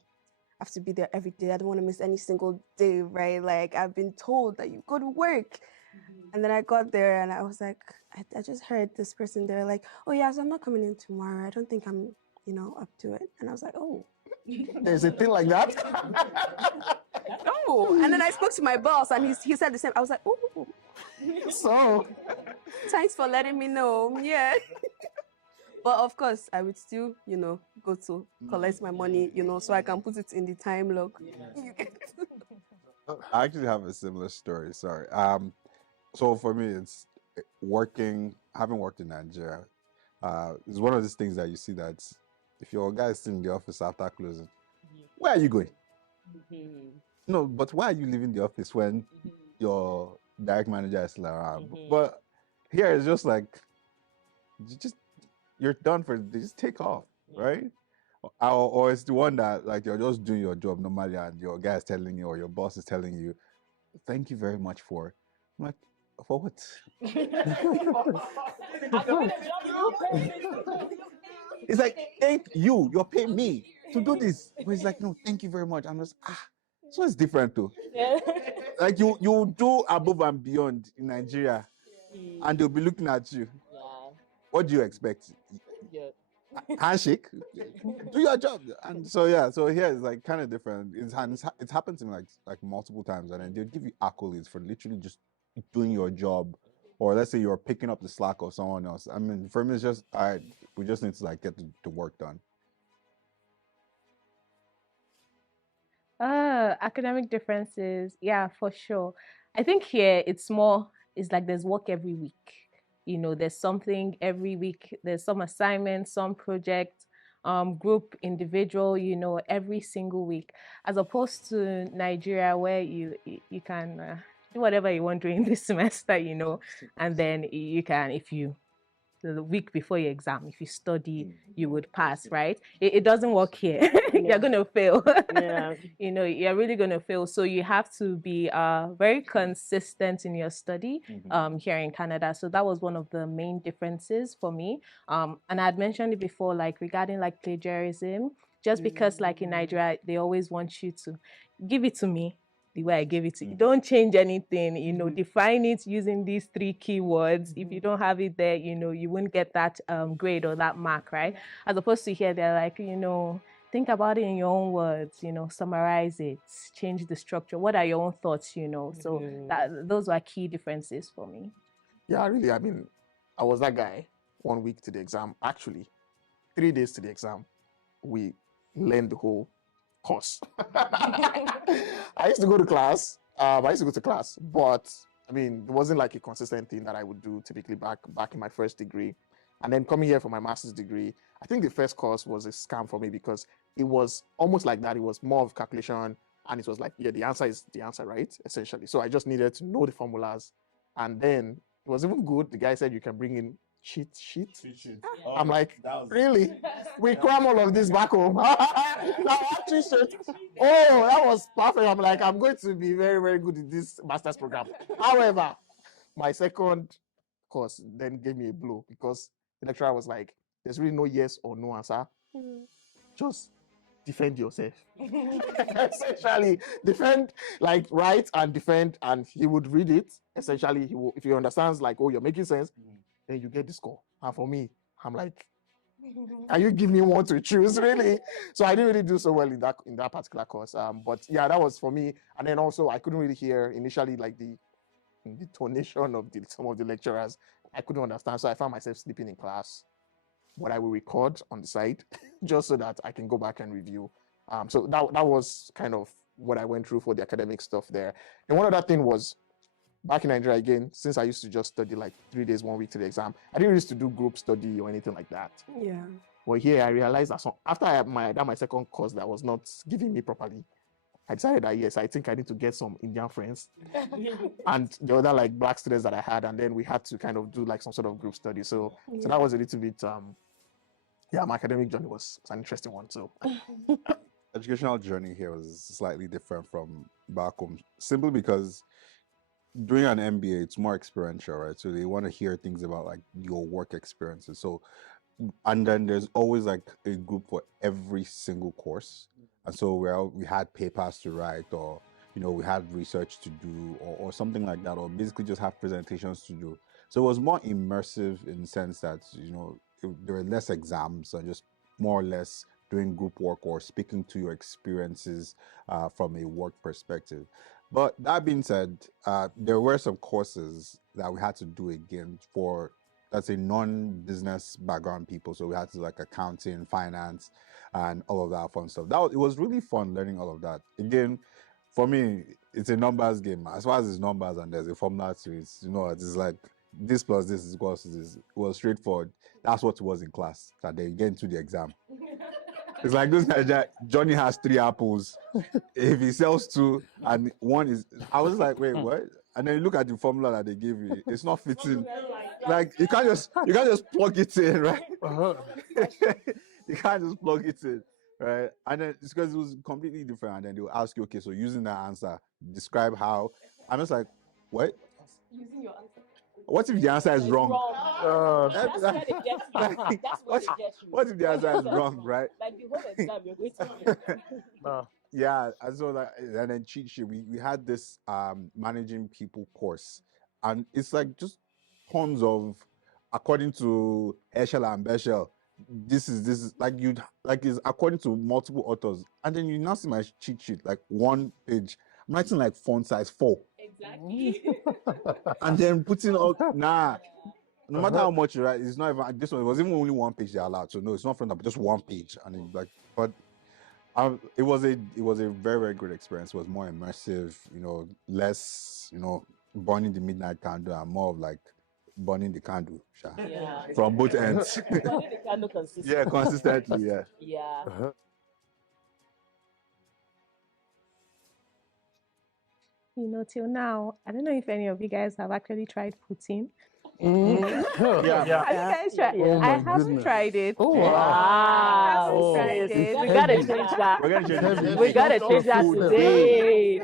be there every day. I don't want to miss any single day, right? Like, I've been told that you go to work. And then I got there and I was like, I just heard this person there like, oh yeah, so I'm not coming in tomorrow. I don't think I'm, you know, up to it. And I was like, oh. There's a thing like that? Oh. And then I spoke to my boss and he said the same. I was like, oh. So. Thanks for letting me know. Yeah. But of course, I would still, you know, go to collect my money, you know, so I can put it in the time log. I actually have a similar story. Sorry. So for me, it's having worked in Nigeria. It's one of these things that you see that if your guy is still in the office after closing, where are you going? No, but why are you leaving the office when your direct manager is still around? But here it's just like, you're done for, just take off, right? Or it's the one that like you're just doing your job normally and your guy is telling you or your boss is telling you, thank you very much for. I'm like, for what? It's like, thank you, you're paying me to do this. But it's like, no, thank you very much. I'm just, so it's different too. Like you do above and beyond in Nigeria and they'll be looking at you. What do you expect? Handshake, do your job. And so here it's like kind of different. It's happened to me like multiple times, and then they'll give you accolades for literally just doing your job, or let's say you're picking up the slack of someone else. I mean, for me it's just, all right, we just need to like get the work done. Academic differences, yeah, for sure. I think here it's like there's work every week. You know, there's something every week. There's some assignment, some project, group, individual, you know, every single week. As opposed to Nigeria, where you can do whatever you want during this semester, you know, and then you can, if you the week before your exam, if you study, you would pass, right? It doesn't work here. You're going to fail. You know, you're really going to fail. So you have to be very consistent in your study here in Canada. So that was one of the main differences for me. And I had mentioned it before, like regarding like plagiarism, just because like in Nigeria, they always want you to give it to me the way I gave it to you. Don't change anything, you know, define it using these 3 keywords. If you don't have it there, you know, you wouldn't get that grade or that mark, right? As opposed to here, they're like, you know, think about it in your own words, you know, summarize it, change the structure. What are your own thoughts, you know? So those were key differences for me. Yeah, really, I mean, I was that guy 1 week to the exam. Actually, 3 days to the exam, we learned the whole course. I used to go to class. But I mean, it wasn't like a consistent thing that I would do typically back in my first degree. And then coming here for my master's degree, I think the first course was a scam for me because it was almost like that. It was more of calculation, and it was like, yeah, the answer is the answer, right? Essentially. So I just needed to know the formulas And then it was even good. The guy said you can bring in cheat sheet. Oh, I'm like, really? We cram all of this back home. Now, cheat sheet. Oh, that was perfect. I'm like, I'm going to be very, very good in this master's program. However, my second course then gave me a blow because the lecturer was like, there's really no yes or no answer. Just defend yourself. Essentially, defend, like write and defend, and he would read it. Essentially, if he understands, like, oh, you're making sense, then you get the score. And for me, I'm like, can you give me one to choose, really? So I didn't really do so well in that particular course. But yeah, that was for me. And then also I couldn't really hear initially, like the tonation of some of the lecturers. I couldn't understand, so I found myself sleeping in class. What I will record on the side, just so that I can go back and review. So that was kind of what I went through for the academic stuff there. And one other thing was, back in Nigeria again, since I used to just study like 3 days, 1 week to the exam, I didn't used to do group study or anything like that. Yeah. But here I realized that after I had my second course that was not giving me properly, I decided that yes, I think I need to get some Indian friends and the other like black students that I had, and then we had to kind of do like some sort of group study. So that was a little bit my academic journey was an interesting one. So Educational journey here was slightly different from back home, simply because doing an MBA, it's more experiential, right? So they want to hear things about like your work experiences. So, and then there's always like a group for every single course. And so we had papers to write, or, you know, we had research to do, or something like that, or basically just have presentations to do. So it was more immersive in the sense that, you know, there were less exams and just more or less doing group work or speaking to your experiences from a work perspective. But that being said, there were some courses that we had to do again for, let's say, non-business background people. So we had to like accounting, finance, and all of that fun stuff. It was really fun learning all of that. Again, for me, it's a numbers game. As far as it's numbers and there's a formula to it, you know, it's like this plus this is equals to this. It was straightforward. That's what it was in class. And then you get into the exam. It's like this guy, Johnny has 3 apples. If he sells 2 and 1 is, I was like, wait, what? And then you look at the formula that they give you, it's not fitting. Like you can't just plug it in, right? You can't just plug it in, right? And then it's because it was completely different. And then they'll ask you, okay, so using that answer, describe how. I'm just like, what? Using your answer. What if the answer is wrong? That's where they get you. That's where they get you. What if the answer is wrong, right? Like the whole exam, you're going to Yeah, and so like, and then cheat sheet. We had this managing people course, and it's like just tons of, according to Eshel and Beshel, this is like is according to multiple authors, and then you now see my cheat sheet like 1 page. I'm writing like font size 4. Exactly. And then putting all no matter how much you write, it's not even this one. It was even only 1 page they allowed. So no, it's not from that, but just 1 page. And then like, but it was a very, very good experience. It was more immersive, you know, less, you know, burning the midnight candle and more of like burning the candle from both ends. Burning the candle consistently. Yeah, consistently. Yeah. Yeah. You know, till now, I don't know if any of you guys have actually tried poutine. yeah. Have you guys tried? Oh I my haven't goodness. tried it. Oh, I Wow. haven't tried it. We gotta change that. We're gonna change it. We gotta change that today.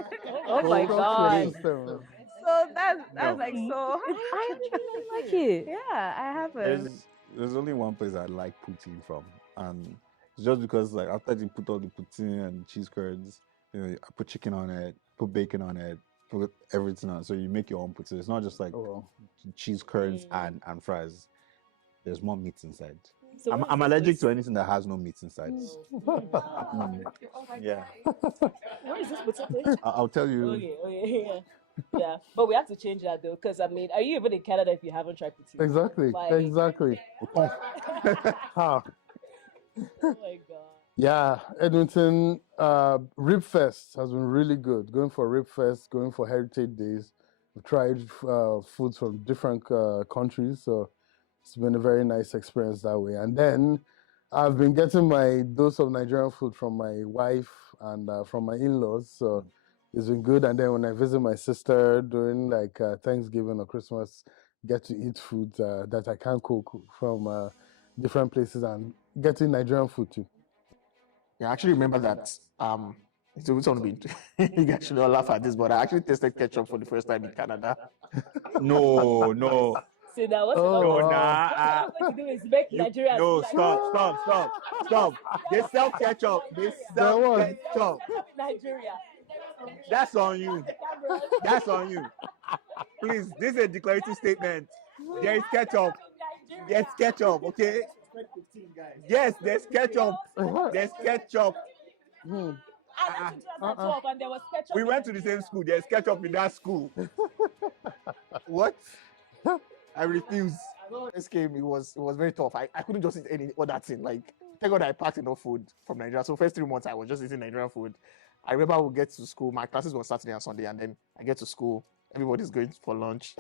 Oh my Stop god. saying stuff. So that's like so. I really like it. Yeah, I haven't. There's only one place I like poutine from, and it's just because like after you put all the poutine and cheese curds, you know, I put chicken on it, put bacon on it, put everything on. So you make your own poutine. It's not just like cheese curds and fries. There's more meat inside. So I'm allergic to anything that has no meat inside. Yeah, Where is this potato? I'll tell you. Okay. Yeah, but we have to change that though, because I mean, are you even in Canada if you haven't tried poutine? Exactly. Like- Exactly. Ha. Oh my god. Yeah, Edmonton Rib Fest has been really good. Going for Rib Fest, going for Heritage Days. We've tried foods from different countries, so it's been a very nice experience that way. And then I've been getting my dose of Nigerian food from my wife and from my in-laws. So it's been good. And then when I visit my sister during like Thanksgiving or Christmas, get to eat food that I can cook from different places and getting Nigerian food too. Yeah, I actually remember that. It's always going to be. You guys should all laugh at this, but I actually tasted ketchup for the first time in Canada. No, no. So now what's Oh, No, wow. nah. what you're going to do is make Nigeria. No, stop. They sell ketchup. They sell That ketchup. Nigeria. That's on you. That's on you. Please, this is a declarative statement. There is ketchup. There's ketchup, okay? Yes, there's ketchup. There's ketchup. And that's in 2012, and there was ketchup. We went to the same school. There's ketchup in that school. What? I refuse. This came, it was very tough. I couldn't just eat any other thing. Like, thank God I packed enough food from Nigeria. So first 3 months I was just eating Nigerian food. I remember I would get to school. My classes were Saturday and Sunday, and then I get to school. Everybody's going for lunch,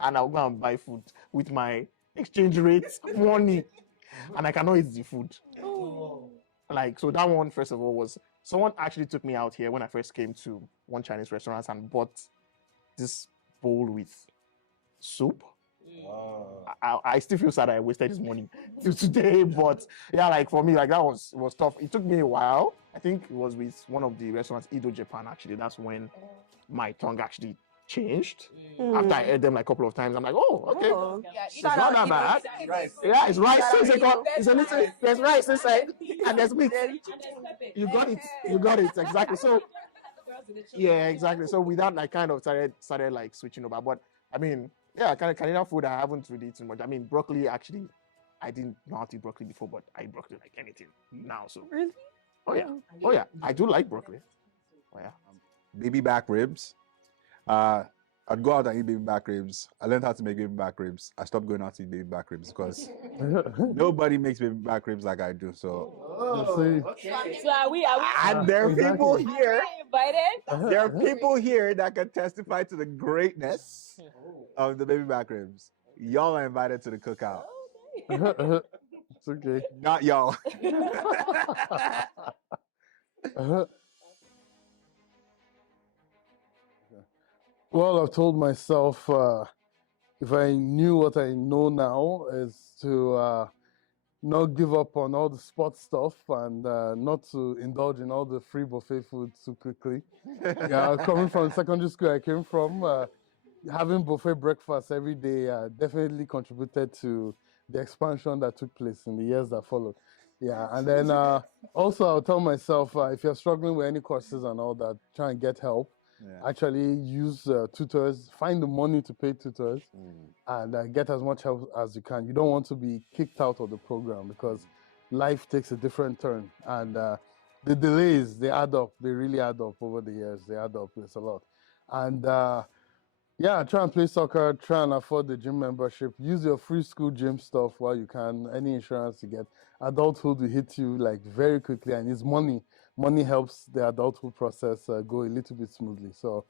and I'll go and buy food with my exchange rate money, and I cannot eat the food. Like, so that one, first of all, was someone actually took me out here when I first came to one Chinese restaurant and bought this bowl with soup. I still feel sad I wasted his money till today, but yeah, like for me, like that was tough. It took me a while. I think it was with one of the restaurants, Ido Japan. Actually, that's when my tongue actually changed. After I ate them like a couple of times, I'm like, oh, okay, it's not that bad. Yeah, it's rice. It's a little. There's rice inside, and there's meat. You got it exactly. So yeah, exactly. So with that, I kind of started like switching over. But I mean, yeah, kind of Canadian food I haven't really eaten much. I mean, broccoli actually, I didn't know how to eat broccoli before, but I eat broccoli like anything now. So Really? oh yeah, I do like broccoli. Oh yeah. Baby back ribs. I'd go out and eat baby back ribs. I learned how to make baby back ribs. I stopped going out to eat baby back ribs because nobody makes baby back ribs like I do. So, So are we And there are people here. invited? There are people here that can testify to the greatness of the baby back ribs. Y'all are invited to the cookout. It's okay. Not y'all. Well, I've told myself if I knew what I know now is to not give up on all the sports stuff and not to indulge in all the free buffet food too quickly. Yeah, coming from secondary school I came from, having buffet breakfast every day definitely contributed to the expansion that took place in the years that followed. Yeah, and then also I'll tell myself if you're struggling with any courses and all that, try and get help. yeah. Actually use tutors, find the money to pay tutors, and get as much help as you can. You don't want to be kicked out of the program because life takes a different turn, and the delays, they add up. They really add up over the years. They add up. It's a lot. And yeah, try and play soccer, try and afford the gym membership, use your free school gym stuff while you can, any insurance you get. Adulthood will hit you like very quickly, and it's money. Money helps the adulthood process go a little bit smoothly. So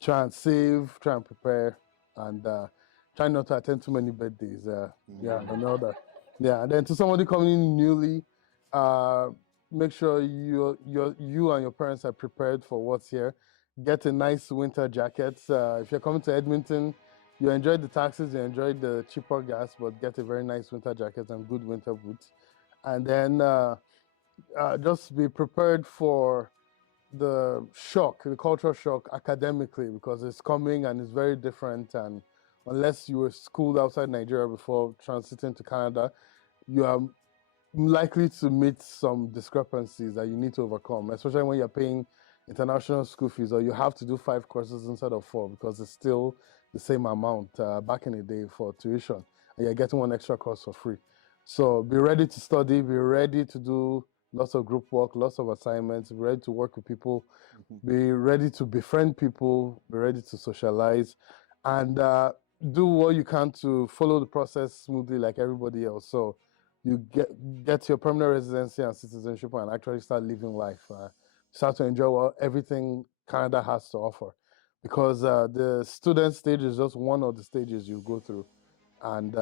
try and save, try and prepare, and try not to attend too many birthdays. Yeah, I know that. Yeah, and then to somebody coming in newly, make sure you and your parents are prepared for what's here. Get a nice winter jacket. If you're coming to Edmonton, you enjoy the taxes, you enjoy the cheaper gas, but get a very nice winter jacket and good winter boots. And then just be prepared for the shock, the cultural shock academically, because it's coming and it's very different. And unless you were schooled outside Nigeria before transiting to Canada, you are likely to meet some discrepancies that you need to overcome, especially when you're paying international school fees, or you have to do 5 courses instead of 4 because it's still the same amount back in the day for tuition, and you're getting 1 extra course for free. So be ready to study, be ready to do lots of group work, lots of assignments, be ready to work with people, be ready to befriend people, be ready to socialize, and do what you can to follow the process smoothly like everybody else. So you get your permanent residency and citizenship and actually start living life. Start to enjoy everything Canada has to offer, because the student stage is just one of the stages you go through, and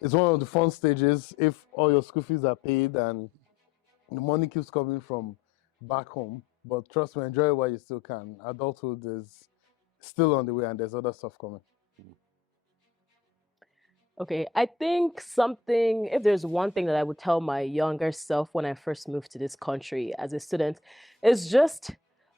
it's one of the fun stages if all your school fees are paid and the money keeps coming from back home. But trust me, enjoy it while you still can. Adulthood is still on the way, and there's other stuff coming. Okay, I think something, if there's one thing that I would tell my younger self when I first moved to this country as a student, is just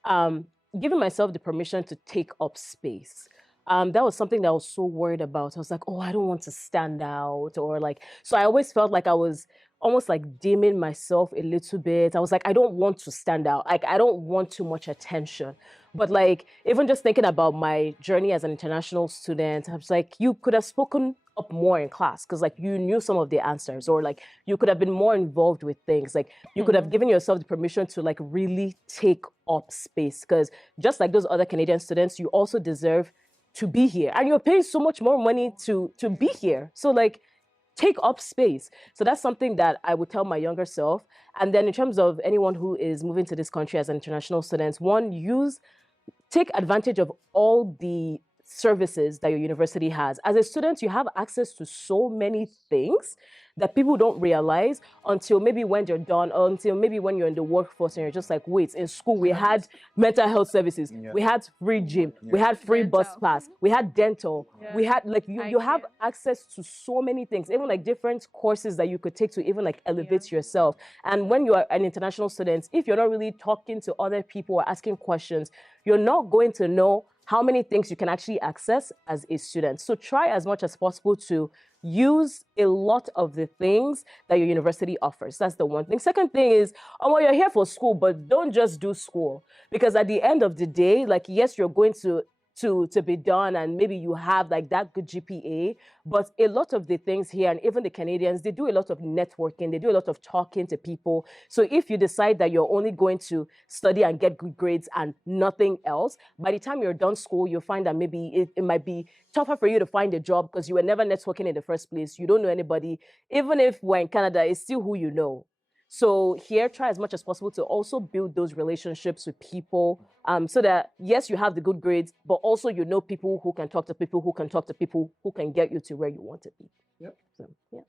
um, giving myself the permission to take up space. That was something that I was so worried about. I was like, oh, I don't want to stand out, or like, so I always felt like I was almost like dimming myself a little bit. I was like, I don't want to stand out. Like, I don't want too much attention. But like, even just thinking about my journey as an international student, I was like, you could have spoken up more in class because like you knew some of the answers, or like you could have been more involved with things. Like you could have given yourself the permission to like really take up space, because just like those other Canadian students, you also deserve to be here, and you're paying so much more money to be here. So like, take up space. So that's something that I would tell my younger self. And then in terms of anyone who is moving to this country as an international student, one, take advantage of all the services that your university has. As a student, you have access to so many things that people don't realize until maybe when you're done, or until maybe when you're in the workforce and you're just like, wait, in school we had mental health services, we had free gym, we had free bus pass, we had dental, we had like you have access to so many things, even like different courses that you could take to even like elevate yourself. And when you are an international student, if you're not really talking to other people or asking questions, you're not going to know how many things you can actually access as a student. So try as much as possible to use a lot of the things that your university offers. That's the one thing. Second thing is, well, you're here for school, but don't just do school. Because at the end of the day, like, yes, you're going to be done, and maybe you have like that good GPA, but a lot of the things here, and even the Canadians, they do a lot of networking, they do a lot of talking to people. So if you decide that you're only going to study and get good grades and nothing else, by the time you're done school, you'll find that maybe it might be tougher for you to find a job because you were never networking in the first place. You don't know anybody. Even if we're in Canada, it's still who you know. So here, try as much as possible to also build those relationships with people, so that, yes, you have the good grades, but also you know people who can talk to people who can talk to people who can get you to where you want to be. Yep. So, yeah.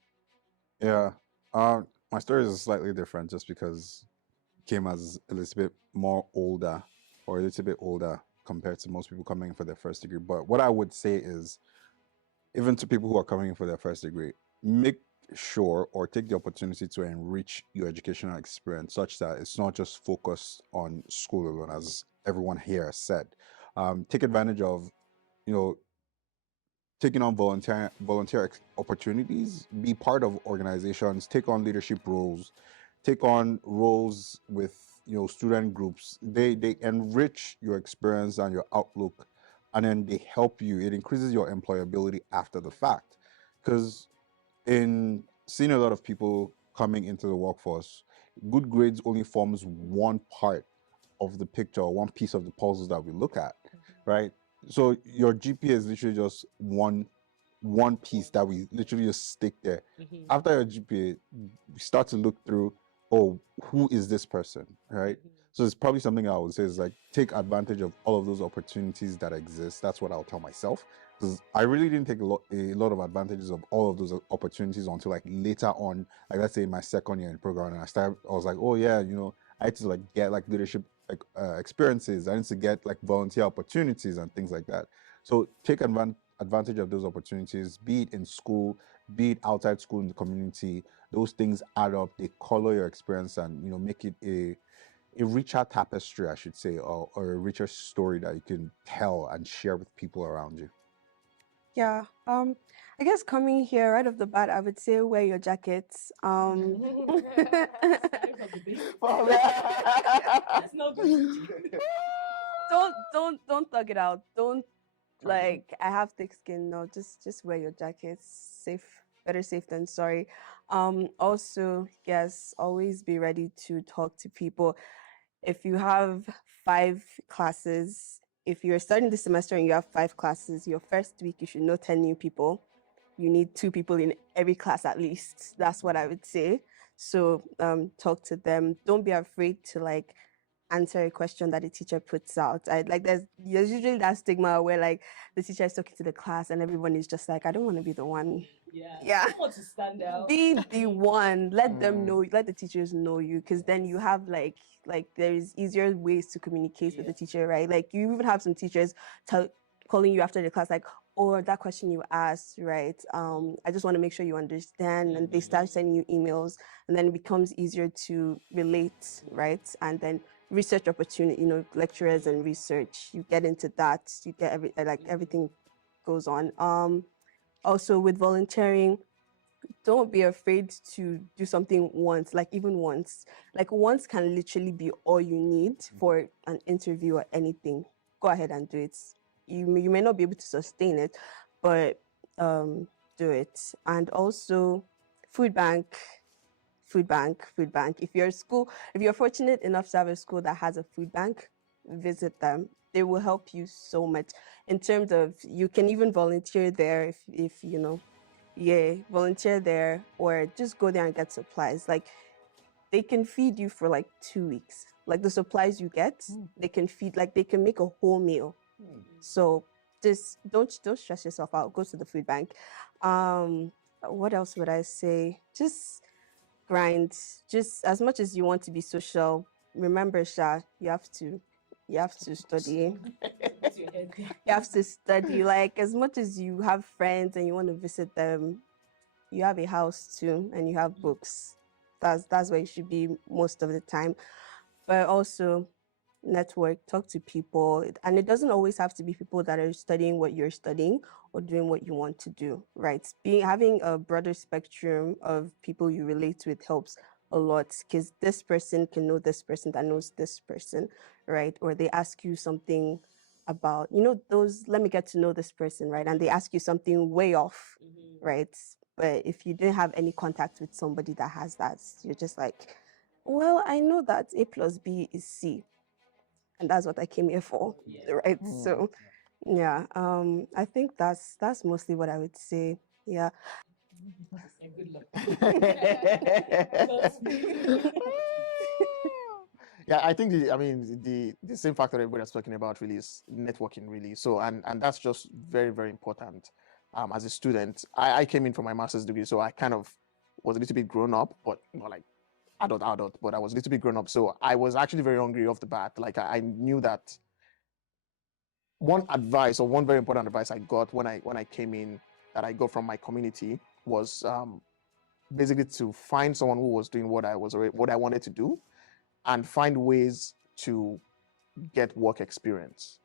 Yeah. My story is slightly different just because it came as a little bit more older, or a little bit older compared to most people coming in for their first degree. But what I would say is, even to people who are coming in for their first degree, make sure or take the opportunity to enrich your educational experience such that it's not just focused on school alone, as everyone here has said. Take advantage of, you know, taking on volunteer opportunities, be part of organizations, take on leadership roles, take on roles with, you know, student groups. They enrich your experience and your outlook, and then they help you. It increases your employability after the fact, because in seeing a lot of people coming into the workforce, good grades only forms one part of the picture, or one piece of the puzzle that we look at, right? So your GPA is literally just one piece that we literally just stick there. After your GPA, we start to look through, oh, who is this person, right? So it's probably something I would say is like, take advantage of all of those opportunities that exist. That's what I'll tell myself, because I really didn't take a lot of advantages of all of those opportunities until like later on, like let's say in my second year in program, and I was like, oh yeah, you know, I had to like get like leadership like experiences. I need to get like volunteer opportunities and things like that. So take advantage of those opportunities, be it in school, be it outside school in the community. Those things add up. They color your experience, and, you know, make it a richer tapestry, I should say, or a richer story that you can tell and share with people around you. Yeah. I guess coming here right off the bat, I would say wear your jackets. Don't thug it out. Don't, like, I have thick skin. No, just wear your jackets. Better safe than sorry. Also, yes, always be ready to talk to people. If you have 5 classes, if you're starting the semester and you have 5 classes, your first week you should know 10 new people. You need 2 people in every class at least. That's what I would say. So talk to them. Don't be afraid to like answer a question that the teacher puts out. There's usually that stigma where like the teacher is talking to the class and everyone is just like, I don't want to be the one. Yeah. I don't want to stand out. Be the one. Let them know. Let the teachers know you, because then you have like there is easier ways to communicate with the teacher, right? Like you even have some teachers calling you after the class, like, or that question you asked, right? I just want to make sure you understand, and they start sending you emails, and then it becomes easier to relate, right? And then research opportunity, lecturers and research, you get into that, you get everything goes on. Also with volunteering, don't be afraid to do something once, like even once. Like once can literally be all you need for an interview or anything. Go ahead and do it. You may not be able to sustain it, but do it. And also food bank. If you're fortunate enough to have a school that has a food bank, visit them. They will help you so much in terms of, you can even volunteer there if volunteer there, or just go there and get supplies. Like they can feed you for like 2 weeks. Like the supplies you get, they can feed, like they can make a whole meal. So just don't stress yourself out. Go to the food bank. What else would I say? Just grind. Just as much as you want to be social, remember, Sha, you have to study. You have to study. Like as much as you have friends and you want to visit them, you have a house too, and you have books. That's where you should be most of the time. But also network, talk to people, and it doesn't always have to be people that are studying what you're studying or doing what you want to do, right? Having a broader spectrum of people you relate with helps a lot, because this person can know this person that knows this person, right? Or they ask you something about, those, let me get to know this person, right? And they ask you something way off, right? But if you didn't have any contact with somebody that has that, you're just like, well, I know that A plus B is C, and that's what I came here for, right? So, yeah, I think that's mostly what I would say. Yeah. Good luck. Yeah, I think the same factor everybody's talking about really is networking, really. So and that's just very, very important. As a student, I came in for my master's degree, so I kind of was a little bit grown up, but not like adult, but I was a little bit grown up. So I was actually very hungry off the bat. Like I knew that one very important advice I got when I came in, that I got from my community, was basically to find someone who was doing what I wanted to do, and find ways to get work experience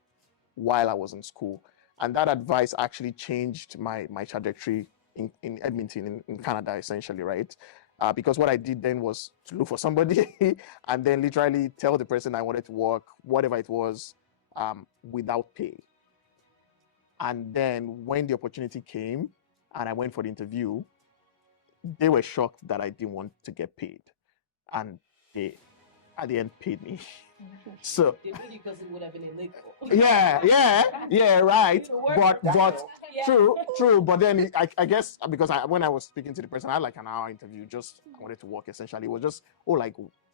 while I was in school. And that advice actually changed my trajectory in Edmonton, in Canada, essentially, right? Because what I did then was to look for somebody and then literally tell the person I wanted to work, whatever it was, without pay. And then when the opportunity came and I went for the interview, they were shocked that I didn't want to get paid. And they, at the end, paid me. So They paid you because it would have been illegal. yeah, right. But true. But then I guess because when I was speaking to the person, I had like an hour interview. Just I wanted to work. Essentially, it was just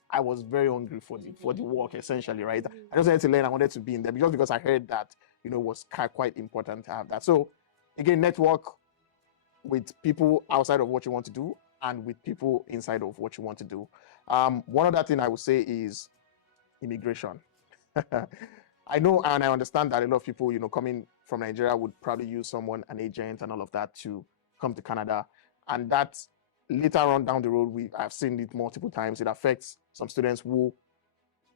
I was very hungry for the work. Essentially, right. I just wanted to learn. I wanted to be in there because I heard that it was quite important to have that. So again, network with people outside of what you want to do and with people inside of what you want to do. One other thing I would say is immigration. I know and I understand that a lot of people, coming from Nigeria would probably use an agent and all of that to come to Canada. And that later on down the road, I've seen it multiple times. It affects some students who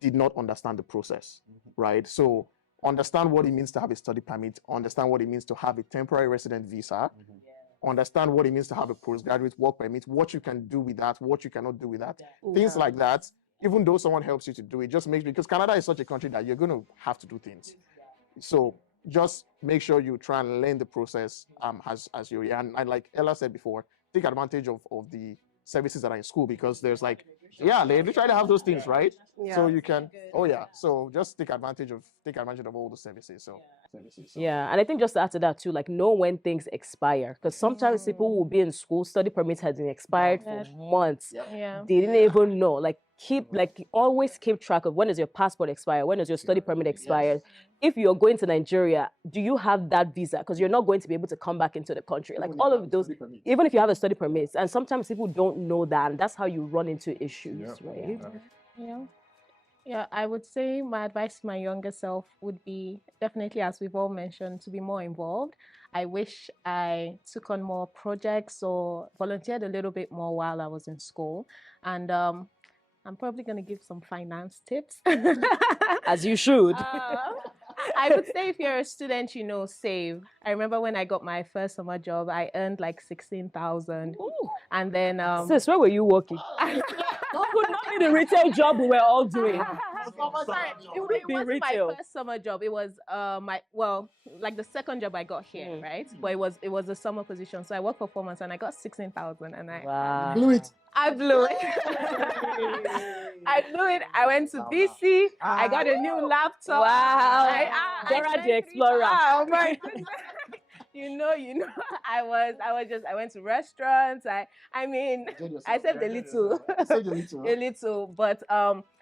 did not understand the process, right? So understand what it means to have a study permit, understand what it means to have a temporary resident visa, understand what it means to have a postgraduate work permit, what you can do with that, what you cannot do with that, things like that. Even though someone helps you to do it, just because Canada is such a country that you're going to have to do things. So just make sure you try and learn the process as you're here. And like Ella said before, take advantage of the services that are in school, because there's they try to have those things, right? Yeah. So you can, so just take advantage of all the services. So. Yeah, and I think just to add to that too, know when things expire, because sometimes people will be in school, study permits has been expired for months. Yeah. They didn't even know. always keep track of when does your passport expire, when does your study permit expire. If you're going to Nigeria, do you have that visa? Because you're not going to be able to come back into the country. Like all of those, even if you have a study permit, and sometimes people don't know that, and that's how you run into issues, right? Yeah. Yeah, I would say my advice to my younger self would be definitely, as we've all mentioned, to be more involved. I wish I took on more projects or volunteered a little bit more while I was in school. And I'm probably going to give some finance tips. As you should. I would say if you're a student, save. I remember when I got my first summer job, I earned like 16,000. And then Sis, where were you working? Could not be the retail job we were all doing. It wasn't my first summer job. It was like the second job I got here, right? But it was a summer position. So I worked for 4 months and I got 16,000 and I blew it. I blew it. I blew it. I went to BC. I got a new laptop. Wow. Dora the Explorer. Oh my goodness. You know, I went to restaurants. I saved a little, a little, but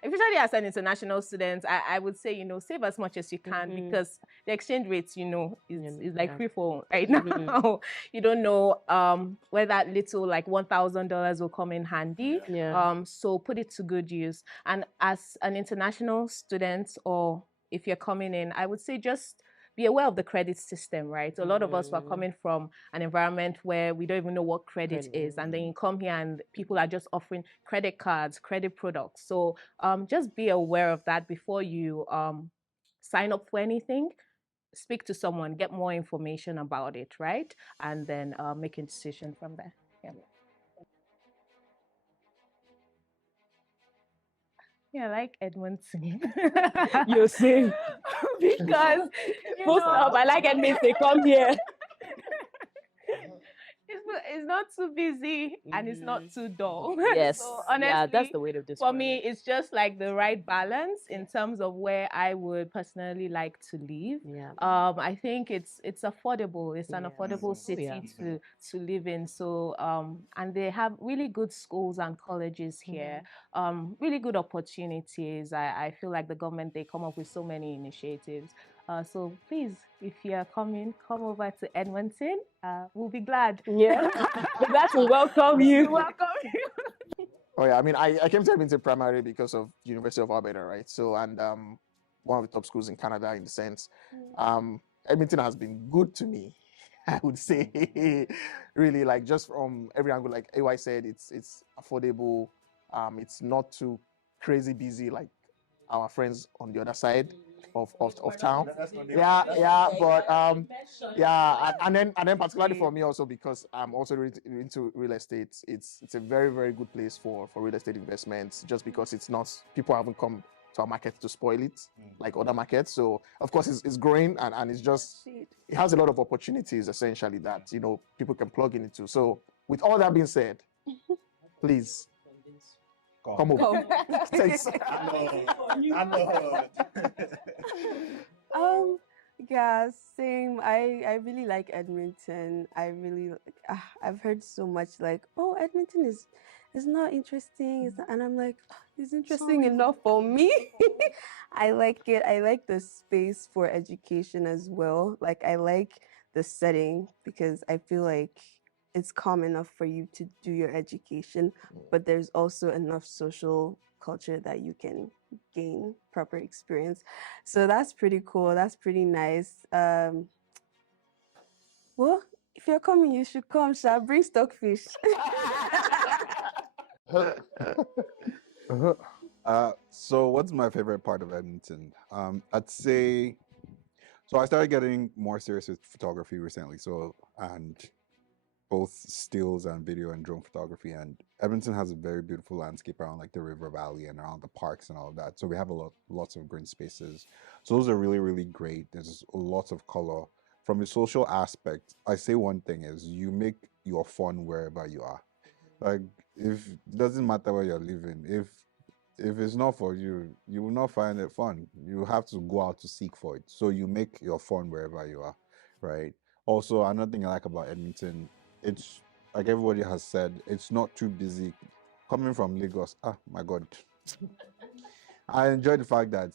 especially as an international student, I would say, save as much as you can because the exchange rates, is like free fall right now. You don't know where that little like $1,000 will come in handy. So put it to good use. And as an international student, or if you're coming in, I would say just be aware of the credit system, right? A lot of us were coming from an environment where we don't even know what credit is. And then you come here and people are just offering credit cards, credit products. So just be aware of that before you sign up for anything. Speak to someone, get more information about it, right? And then make a decision from there. Yeah. Yeah, I like Edmonton. You see, because most of I like Edmonton. Come here. It's not too busy and it's not too dull. Yes, so honestly, that's the way to describe for me, it's just like the right balance in terms of where I would personally like to live. I think it's affordable. It's an affordable city to live in. So and they have really good schools and colleges here. Really good opportunities. I feel like the government, they come up with so many initiatives. So please, if you're coming, come over to Edmonton. We'll be glad. Yeah, we're glad to welcome you. Oh yeah, I mean, I came to Edmonton primarily because of University of Alberta, right? So, and one of the top schools in Canada in the sense. Edmonton has been good to me, I would say. Really, like just from every angle, like AY said, it's affordable. It's not too crazy busy like our friends on the other side of town. Yeah, but and then particularly for me also because I'm also into real estate. It's a very, very good place for real estate investments just because it's not, people haven't come to our market to spoil it like other markets. So of course it's growing and it's just, it has a lot of opportunities essentially that people can plug into. So with all that being said, please come over. Thanks. I know. Yeah, same. I really like Edmonton. I've heard so much like, oh, Edmonton is not interesting. And I'm like, it's interesting enough for me. I like it. I like the space for education as well. Like I like the setting because I feel like it's calm enough for you to do your education, but there's also enough social culture that you can gain proper experience. So that's pretty cool. That's pretty nice. Well, if you're coming, you should come, Sha. Bring stockfish. So what's my favorite part of Edmonton? I'd say, so I started getting more serious with photography recently. So, and both stills and video and drone photography. And Edmonton has a very beautiful landscape around like the river valley and around the parks and all of that. So we have lots of green spaces. So those are really, really great. There's lots of color. From a social aspect, I say one thing is you make your fun wherever you are. Like if it doesn't matter where you're living, if it's not for you, you will not find it fun. You have to go out to seek for it. So you make your fun wherever you are, right? Also, another thing I like about Edmonton, it's like everybody has said, it's not too busy. Coming from Lagos, my God, I enjoy the fact that,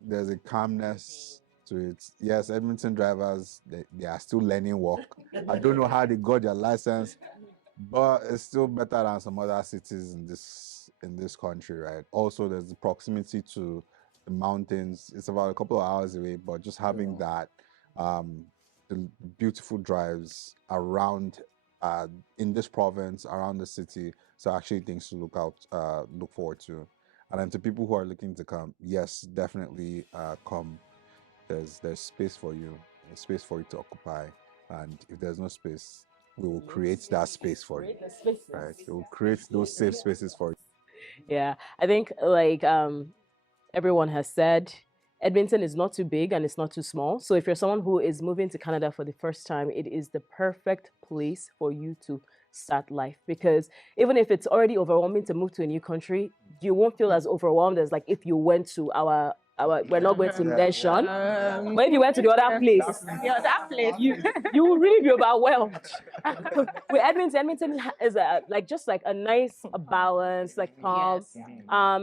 there's a calmness to it. Yes, Edmonton drivers, they are still learning work. I don't know how they got their license, but it's still better than some other cities in this country, right? Also, there's the proximity to the mountains. It's about a couple of hours away, but just having that, the beautiful drives around in this province, around the city, so actually things to look forward to. And then to people who are looking to come, yes, definitely come. There's space for you, there's space for you to occupy, and if there's no space, we will create that space for you. Right? We will create those safe spaces for you. Yeah, I think like everyone has said, Edmonton is not too big and it's not too small. So if you're someone who is moving to Canada for the first time, it is the perfect place for you to start life, because even if it's already overwhelming to move to a new country, you won't feel as overwhelmed as like if you went to our we're not going to mention, but if you went to the other place, you will really be overwhelmed. With Edmonton is just like a nice balance, like calm.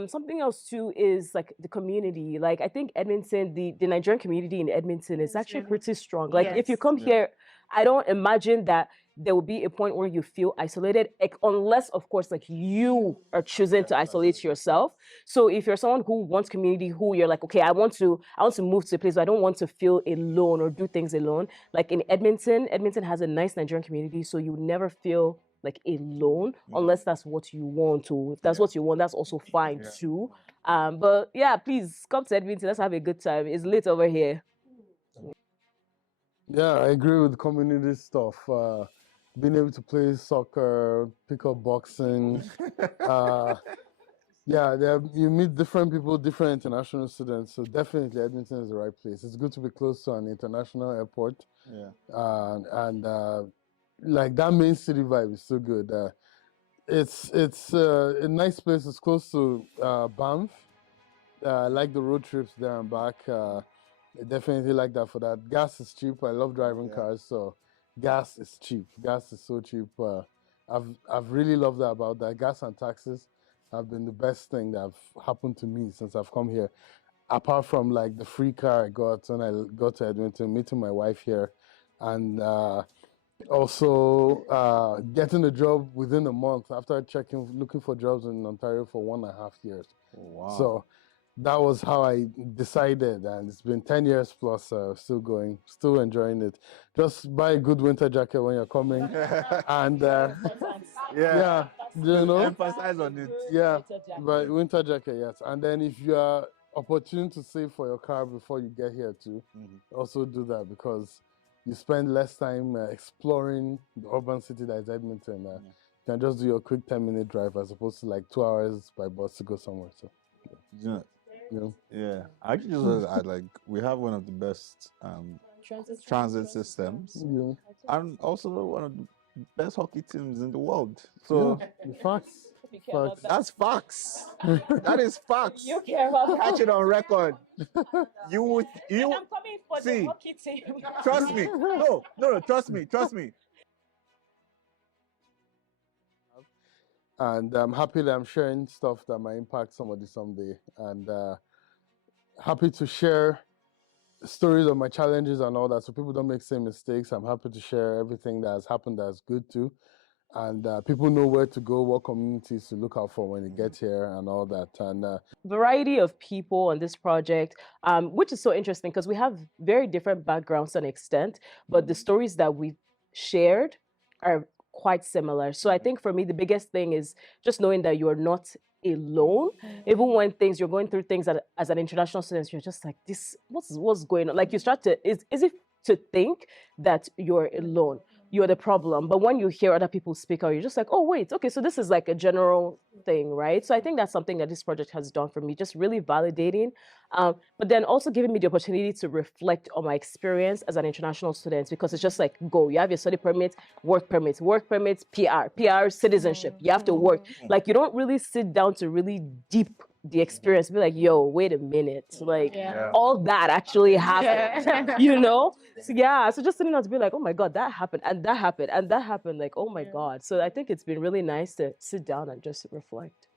Something else too is like the community. Like I think Edmonton, the Nigerian community in Edmonton is actually pretty strong. Like if you come here, I don't imagine that there will be a point where you feel isolated, unless, of course, like you are choosing to isolate yourself. So if you're someone who wants community, who you're like, okay, I want to move to a place where I don't want to feel alone or do things alone. Like in Edmonton has a nice Nigerian community, so you never feel like alone, unless that's what you want to. If that's what you want, that's also fine too. But yeah, please come to Edmonton. Let's have a good time. It's lit over here. Yeah, I agree with community stuff. Being able to play soccer, pick up boxing. You meet different people, different international students. So definitely Edmonton is the right place. It's good to be close to an international airport. Like that main city vibe is so good. It's a nice place. It's close to Banff. I like the road trips there and back. I definitely like that for that. Gas is cheap. I love driving cars, so gas is cheap. Gas is so cheap. I've really loved that about that. Gas and taxes have been the best thing that have happened to me since I've come here. Apart from like the free car I got when I got to Edmonton, meeting my wife here, and also getting a job within a month after looking for jobs in Ontario for 1.5 years. Wow. So that was how I decided, and it's been 10 years plus, still going, still enjoying it. Just buy a good winter jacket when you're coming, and emphasize on it. Yeah, but winter jacket, yes. And then if you are opportune to save for your car before you get here too, also do that, because you spend less time exploring the urban city that is Edmonton. You can just do your quick 10-minute drive as opposed to like 2 hours by bus to go somewhere. So. Yeah. I actually just realized we have one of the best transit systems, and also one of the best hockey teams in the world. So facts. That's facts. That is facts. Catch it on record. You I'm coming for see. the hockey team. Trust me. No. Trust me. And I'm happy that I'm sharing stuff that might impact somebody someday, and happy to share stories of my challenges and all that, so people don't make the same mistakes. I'm happy to share everything that has happened that's good too, and people know where to go, what communities to look out for when they get here and all that. And variety of people on this project, which is so interesting because we have very different backgrounds to an extent, but the stories that we shared are quite similar. So I think for me, the biggest thing is just knowing that you're not alone. Even when you're going through things as an international student, you're just like, what's going on? Like you start to, it's easy to think that you're alone, you're the problem. But when you hear other people speak out, you're just like, oh, wait, okay, so this is like a general thing, right? So I think that's something that this project has done for me, just really validating, but then also giving me the opportunity to reflect on my experience as an international student, because it's just like, go, you have your study permit, work permits, PR, citizenship, you have to work. Like you don't really sit down to really deep the experience, be like, yo, wait a minute, like all that actually happened, so just sitting down to be like, oh my god, that happened and that happened and that happened, like, oh my god. So I think it's been really nice to sit down and just reflect.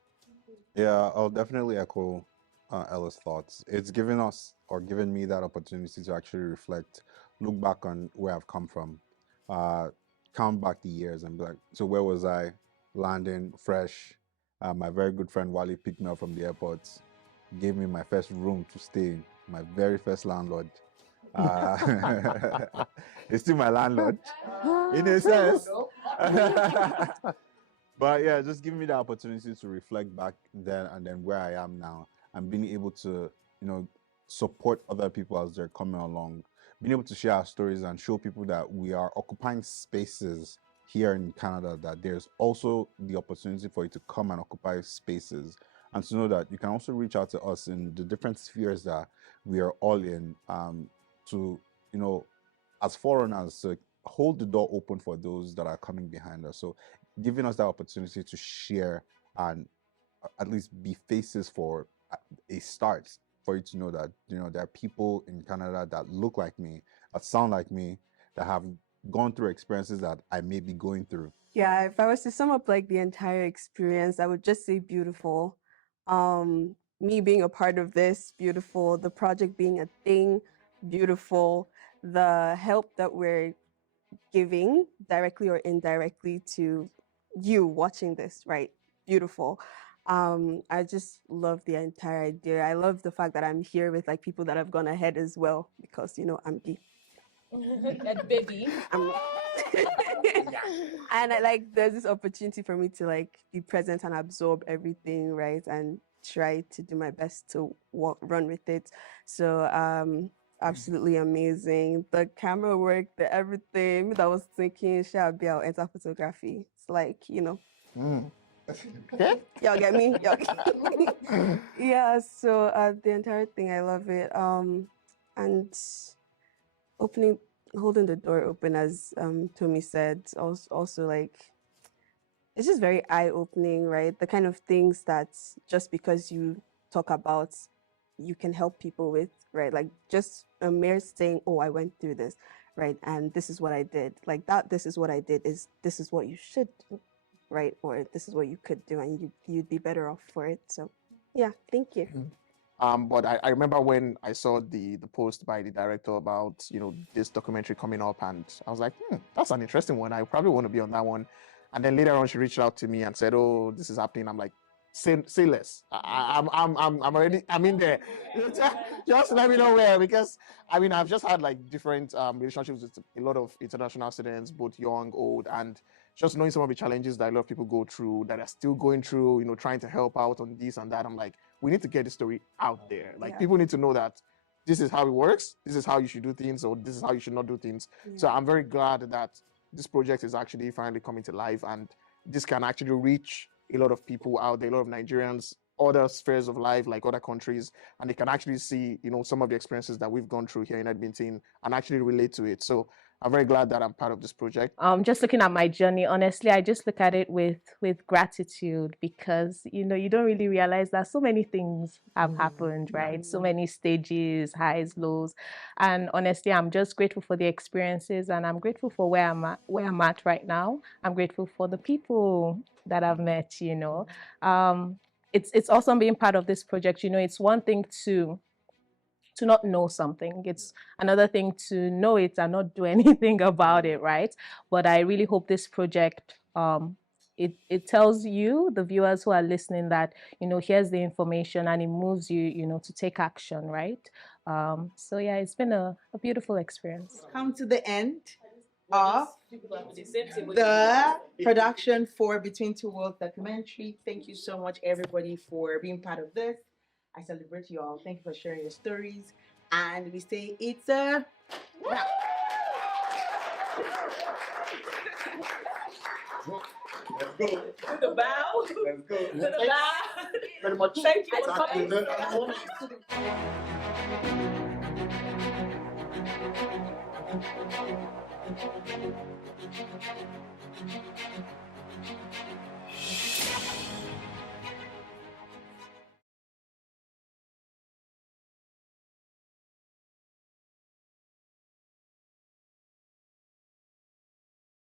Yeah, I'll definitely echo Ella's thoughts. It's given us or given me that opportunity to actually reflect, look back on where I've come from, uh, count back the years and be like, so where was I? Landing fresh. My very good friend Wale picked me up from the airport, gave me my first room to stay in, my very first landlord. It's still my landlord, in a sense. But yeah, just giving me the opportunity to reflect back then and then where I am now, and being able to, support other people as they're coming along, being able to share our stories and show people that we are occupying spaces here in Canada, that there's also the opportunity for you to come and occupy spaces, and to know that you can also reach out to us in the different spheres that we are all in, to, as foreigners, to hold the door open for those that are coming behind us. So giving us that opportunity to share and at least be faces for a start, for you to know that there are people in Canada that look like me, that sound like me, that have gone through experiences that I may be going through. Yeah, if I was to sum up like the entire experience, I would just say beautiful. Me being a part of this, beautiful. The project being a thing, beautiful. The help that we're giving directly or indirectly to you watching this, right? Beautiful. I just love the entire idea. I love the fact that I'm here with like people that have gone ahead as well, because I'm the Baby. and I like there's this opportunity for me to like be present and absorb everything, right? And try to do my best to run with it. So absolutely amazing. The camera work, the everything that was thinking, shall be our enter photography. It's like, Okay. y'all get me? Y'all get me? Yeah, so the entire thing, I love it. And holding the door open, as Tomi said, also like it's just very eye-opening, right? The kind of things that just because you talk about, you can help people with, right? Like just a mere saying, oh, I went through this, right? And this is what I did. Like that, this is what I did, this is what you should do, right? Or this is what you could do, and you'd be better off for it. So yeah, thank you. But I remember when I saw the post by the director about this documentary coming up, and I was like, that's an interesting one. I probably want to be on that one. And then later on, she reached out to me and said, "Oh, this is happening." I'm like, "Say less. I'm already. I'm in there. Just let me know where, because I've just had like different relationships with a lot of international students, both young, old, and just knowing some of the challenges that a lot of people go through, that are still going through, trying to help out on this and that. I'm like, we need to get the story out there. Like Yeah. people need to know that this is how it works. This is how you should do things, or this is how you should not do things. So I'm very glad that this project is actually finally coming to life, and this can actually reach a lot of people out there, a lot of Nigerians, other spheres of life, like other countries, and they can actually see, some of the experiences that we've gone through here in Edmonton and actually relate to it. So I'm very glad that I'm part of this project. Just looking at my journey, honestly, I just look at it with gratitude, because you don't really realize that so many things have happened, right? So many stages, highs, lows, and honestly, I'm just grateful for the experiences, and I'm grateful for where I'm at right now. I'm grateful for the people that I've met. It's awesome being part of this project. It's one thing to not know something. It's another thing to know it and not do anything about it, right? But I really hope this project it tells you, the viewers who are listening, that here's the information, and it moves you to take action, right? So yeah, it's been a beautiful experience. Come to the end of the production for Between Two Worlds documentary. Thank you so much, everybody, for being part of this. I celebrate you all. Thank you for sharing your stories. And we say it's a wrap. Let's go. To the bow. Let's go. To the bow. Very much. Thank you for coming.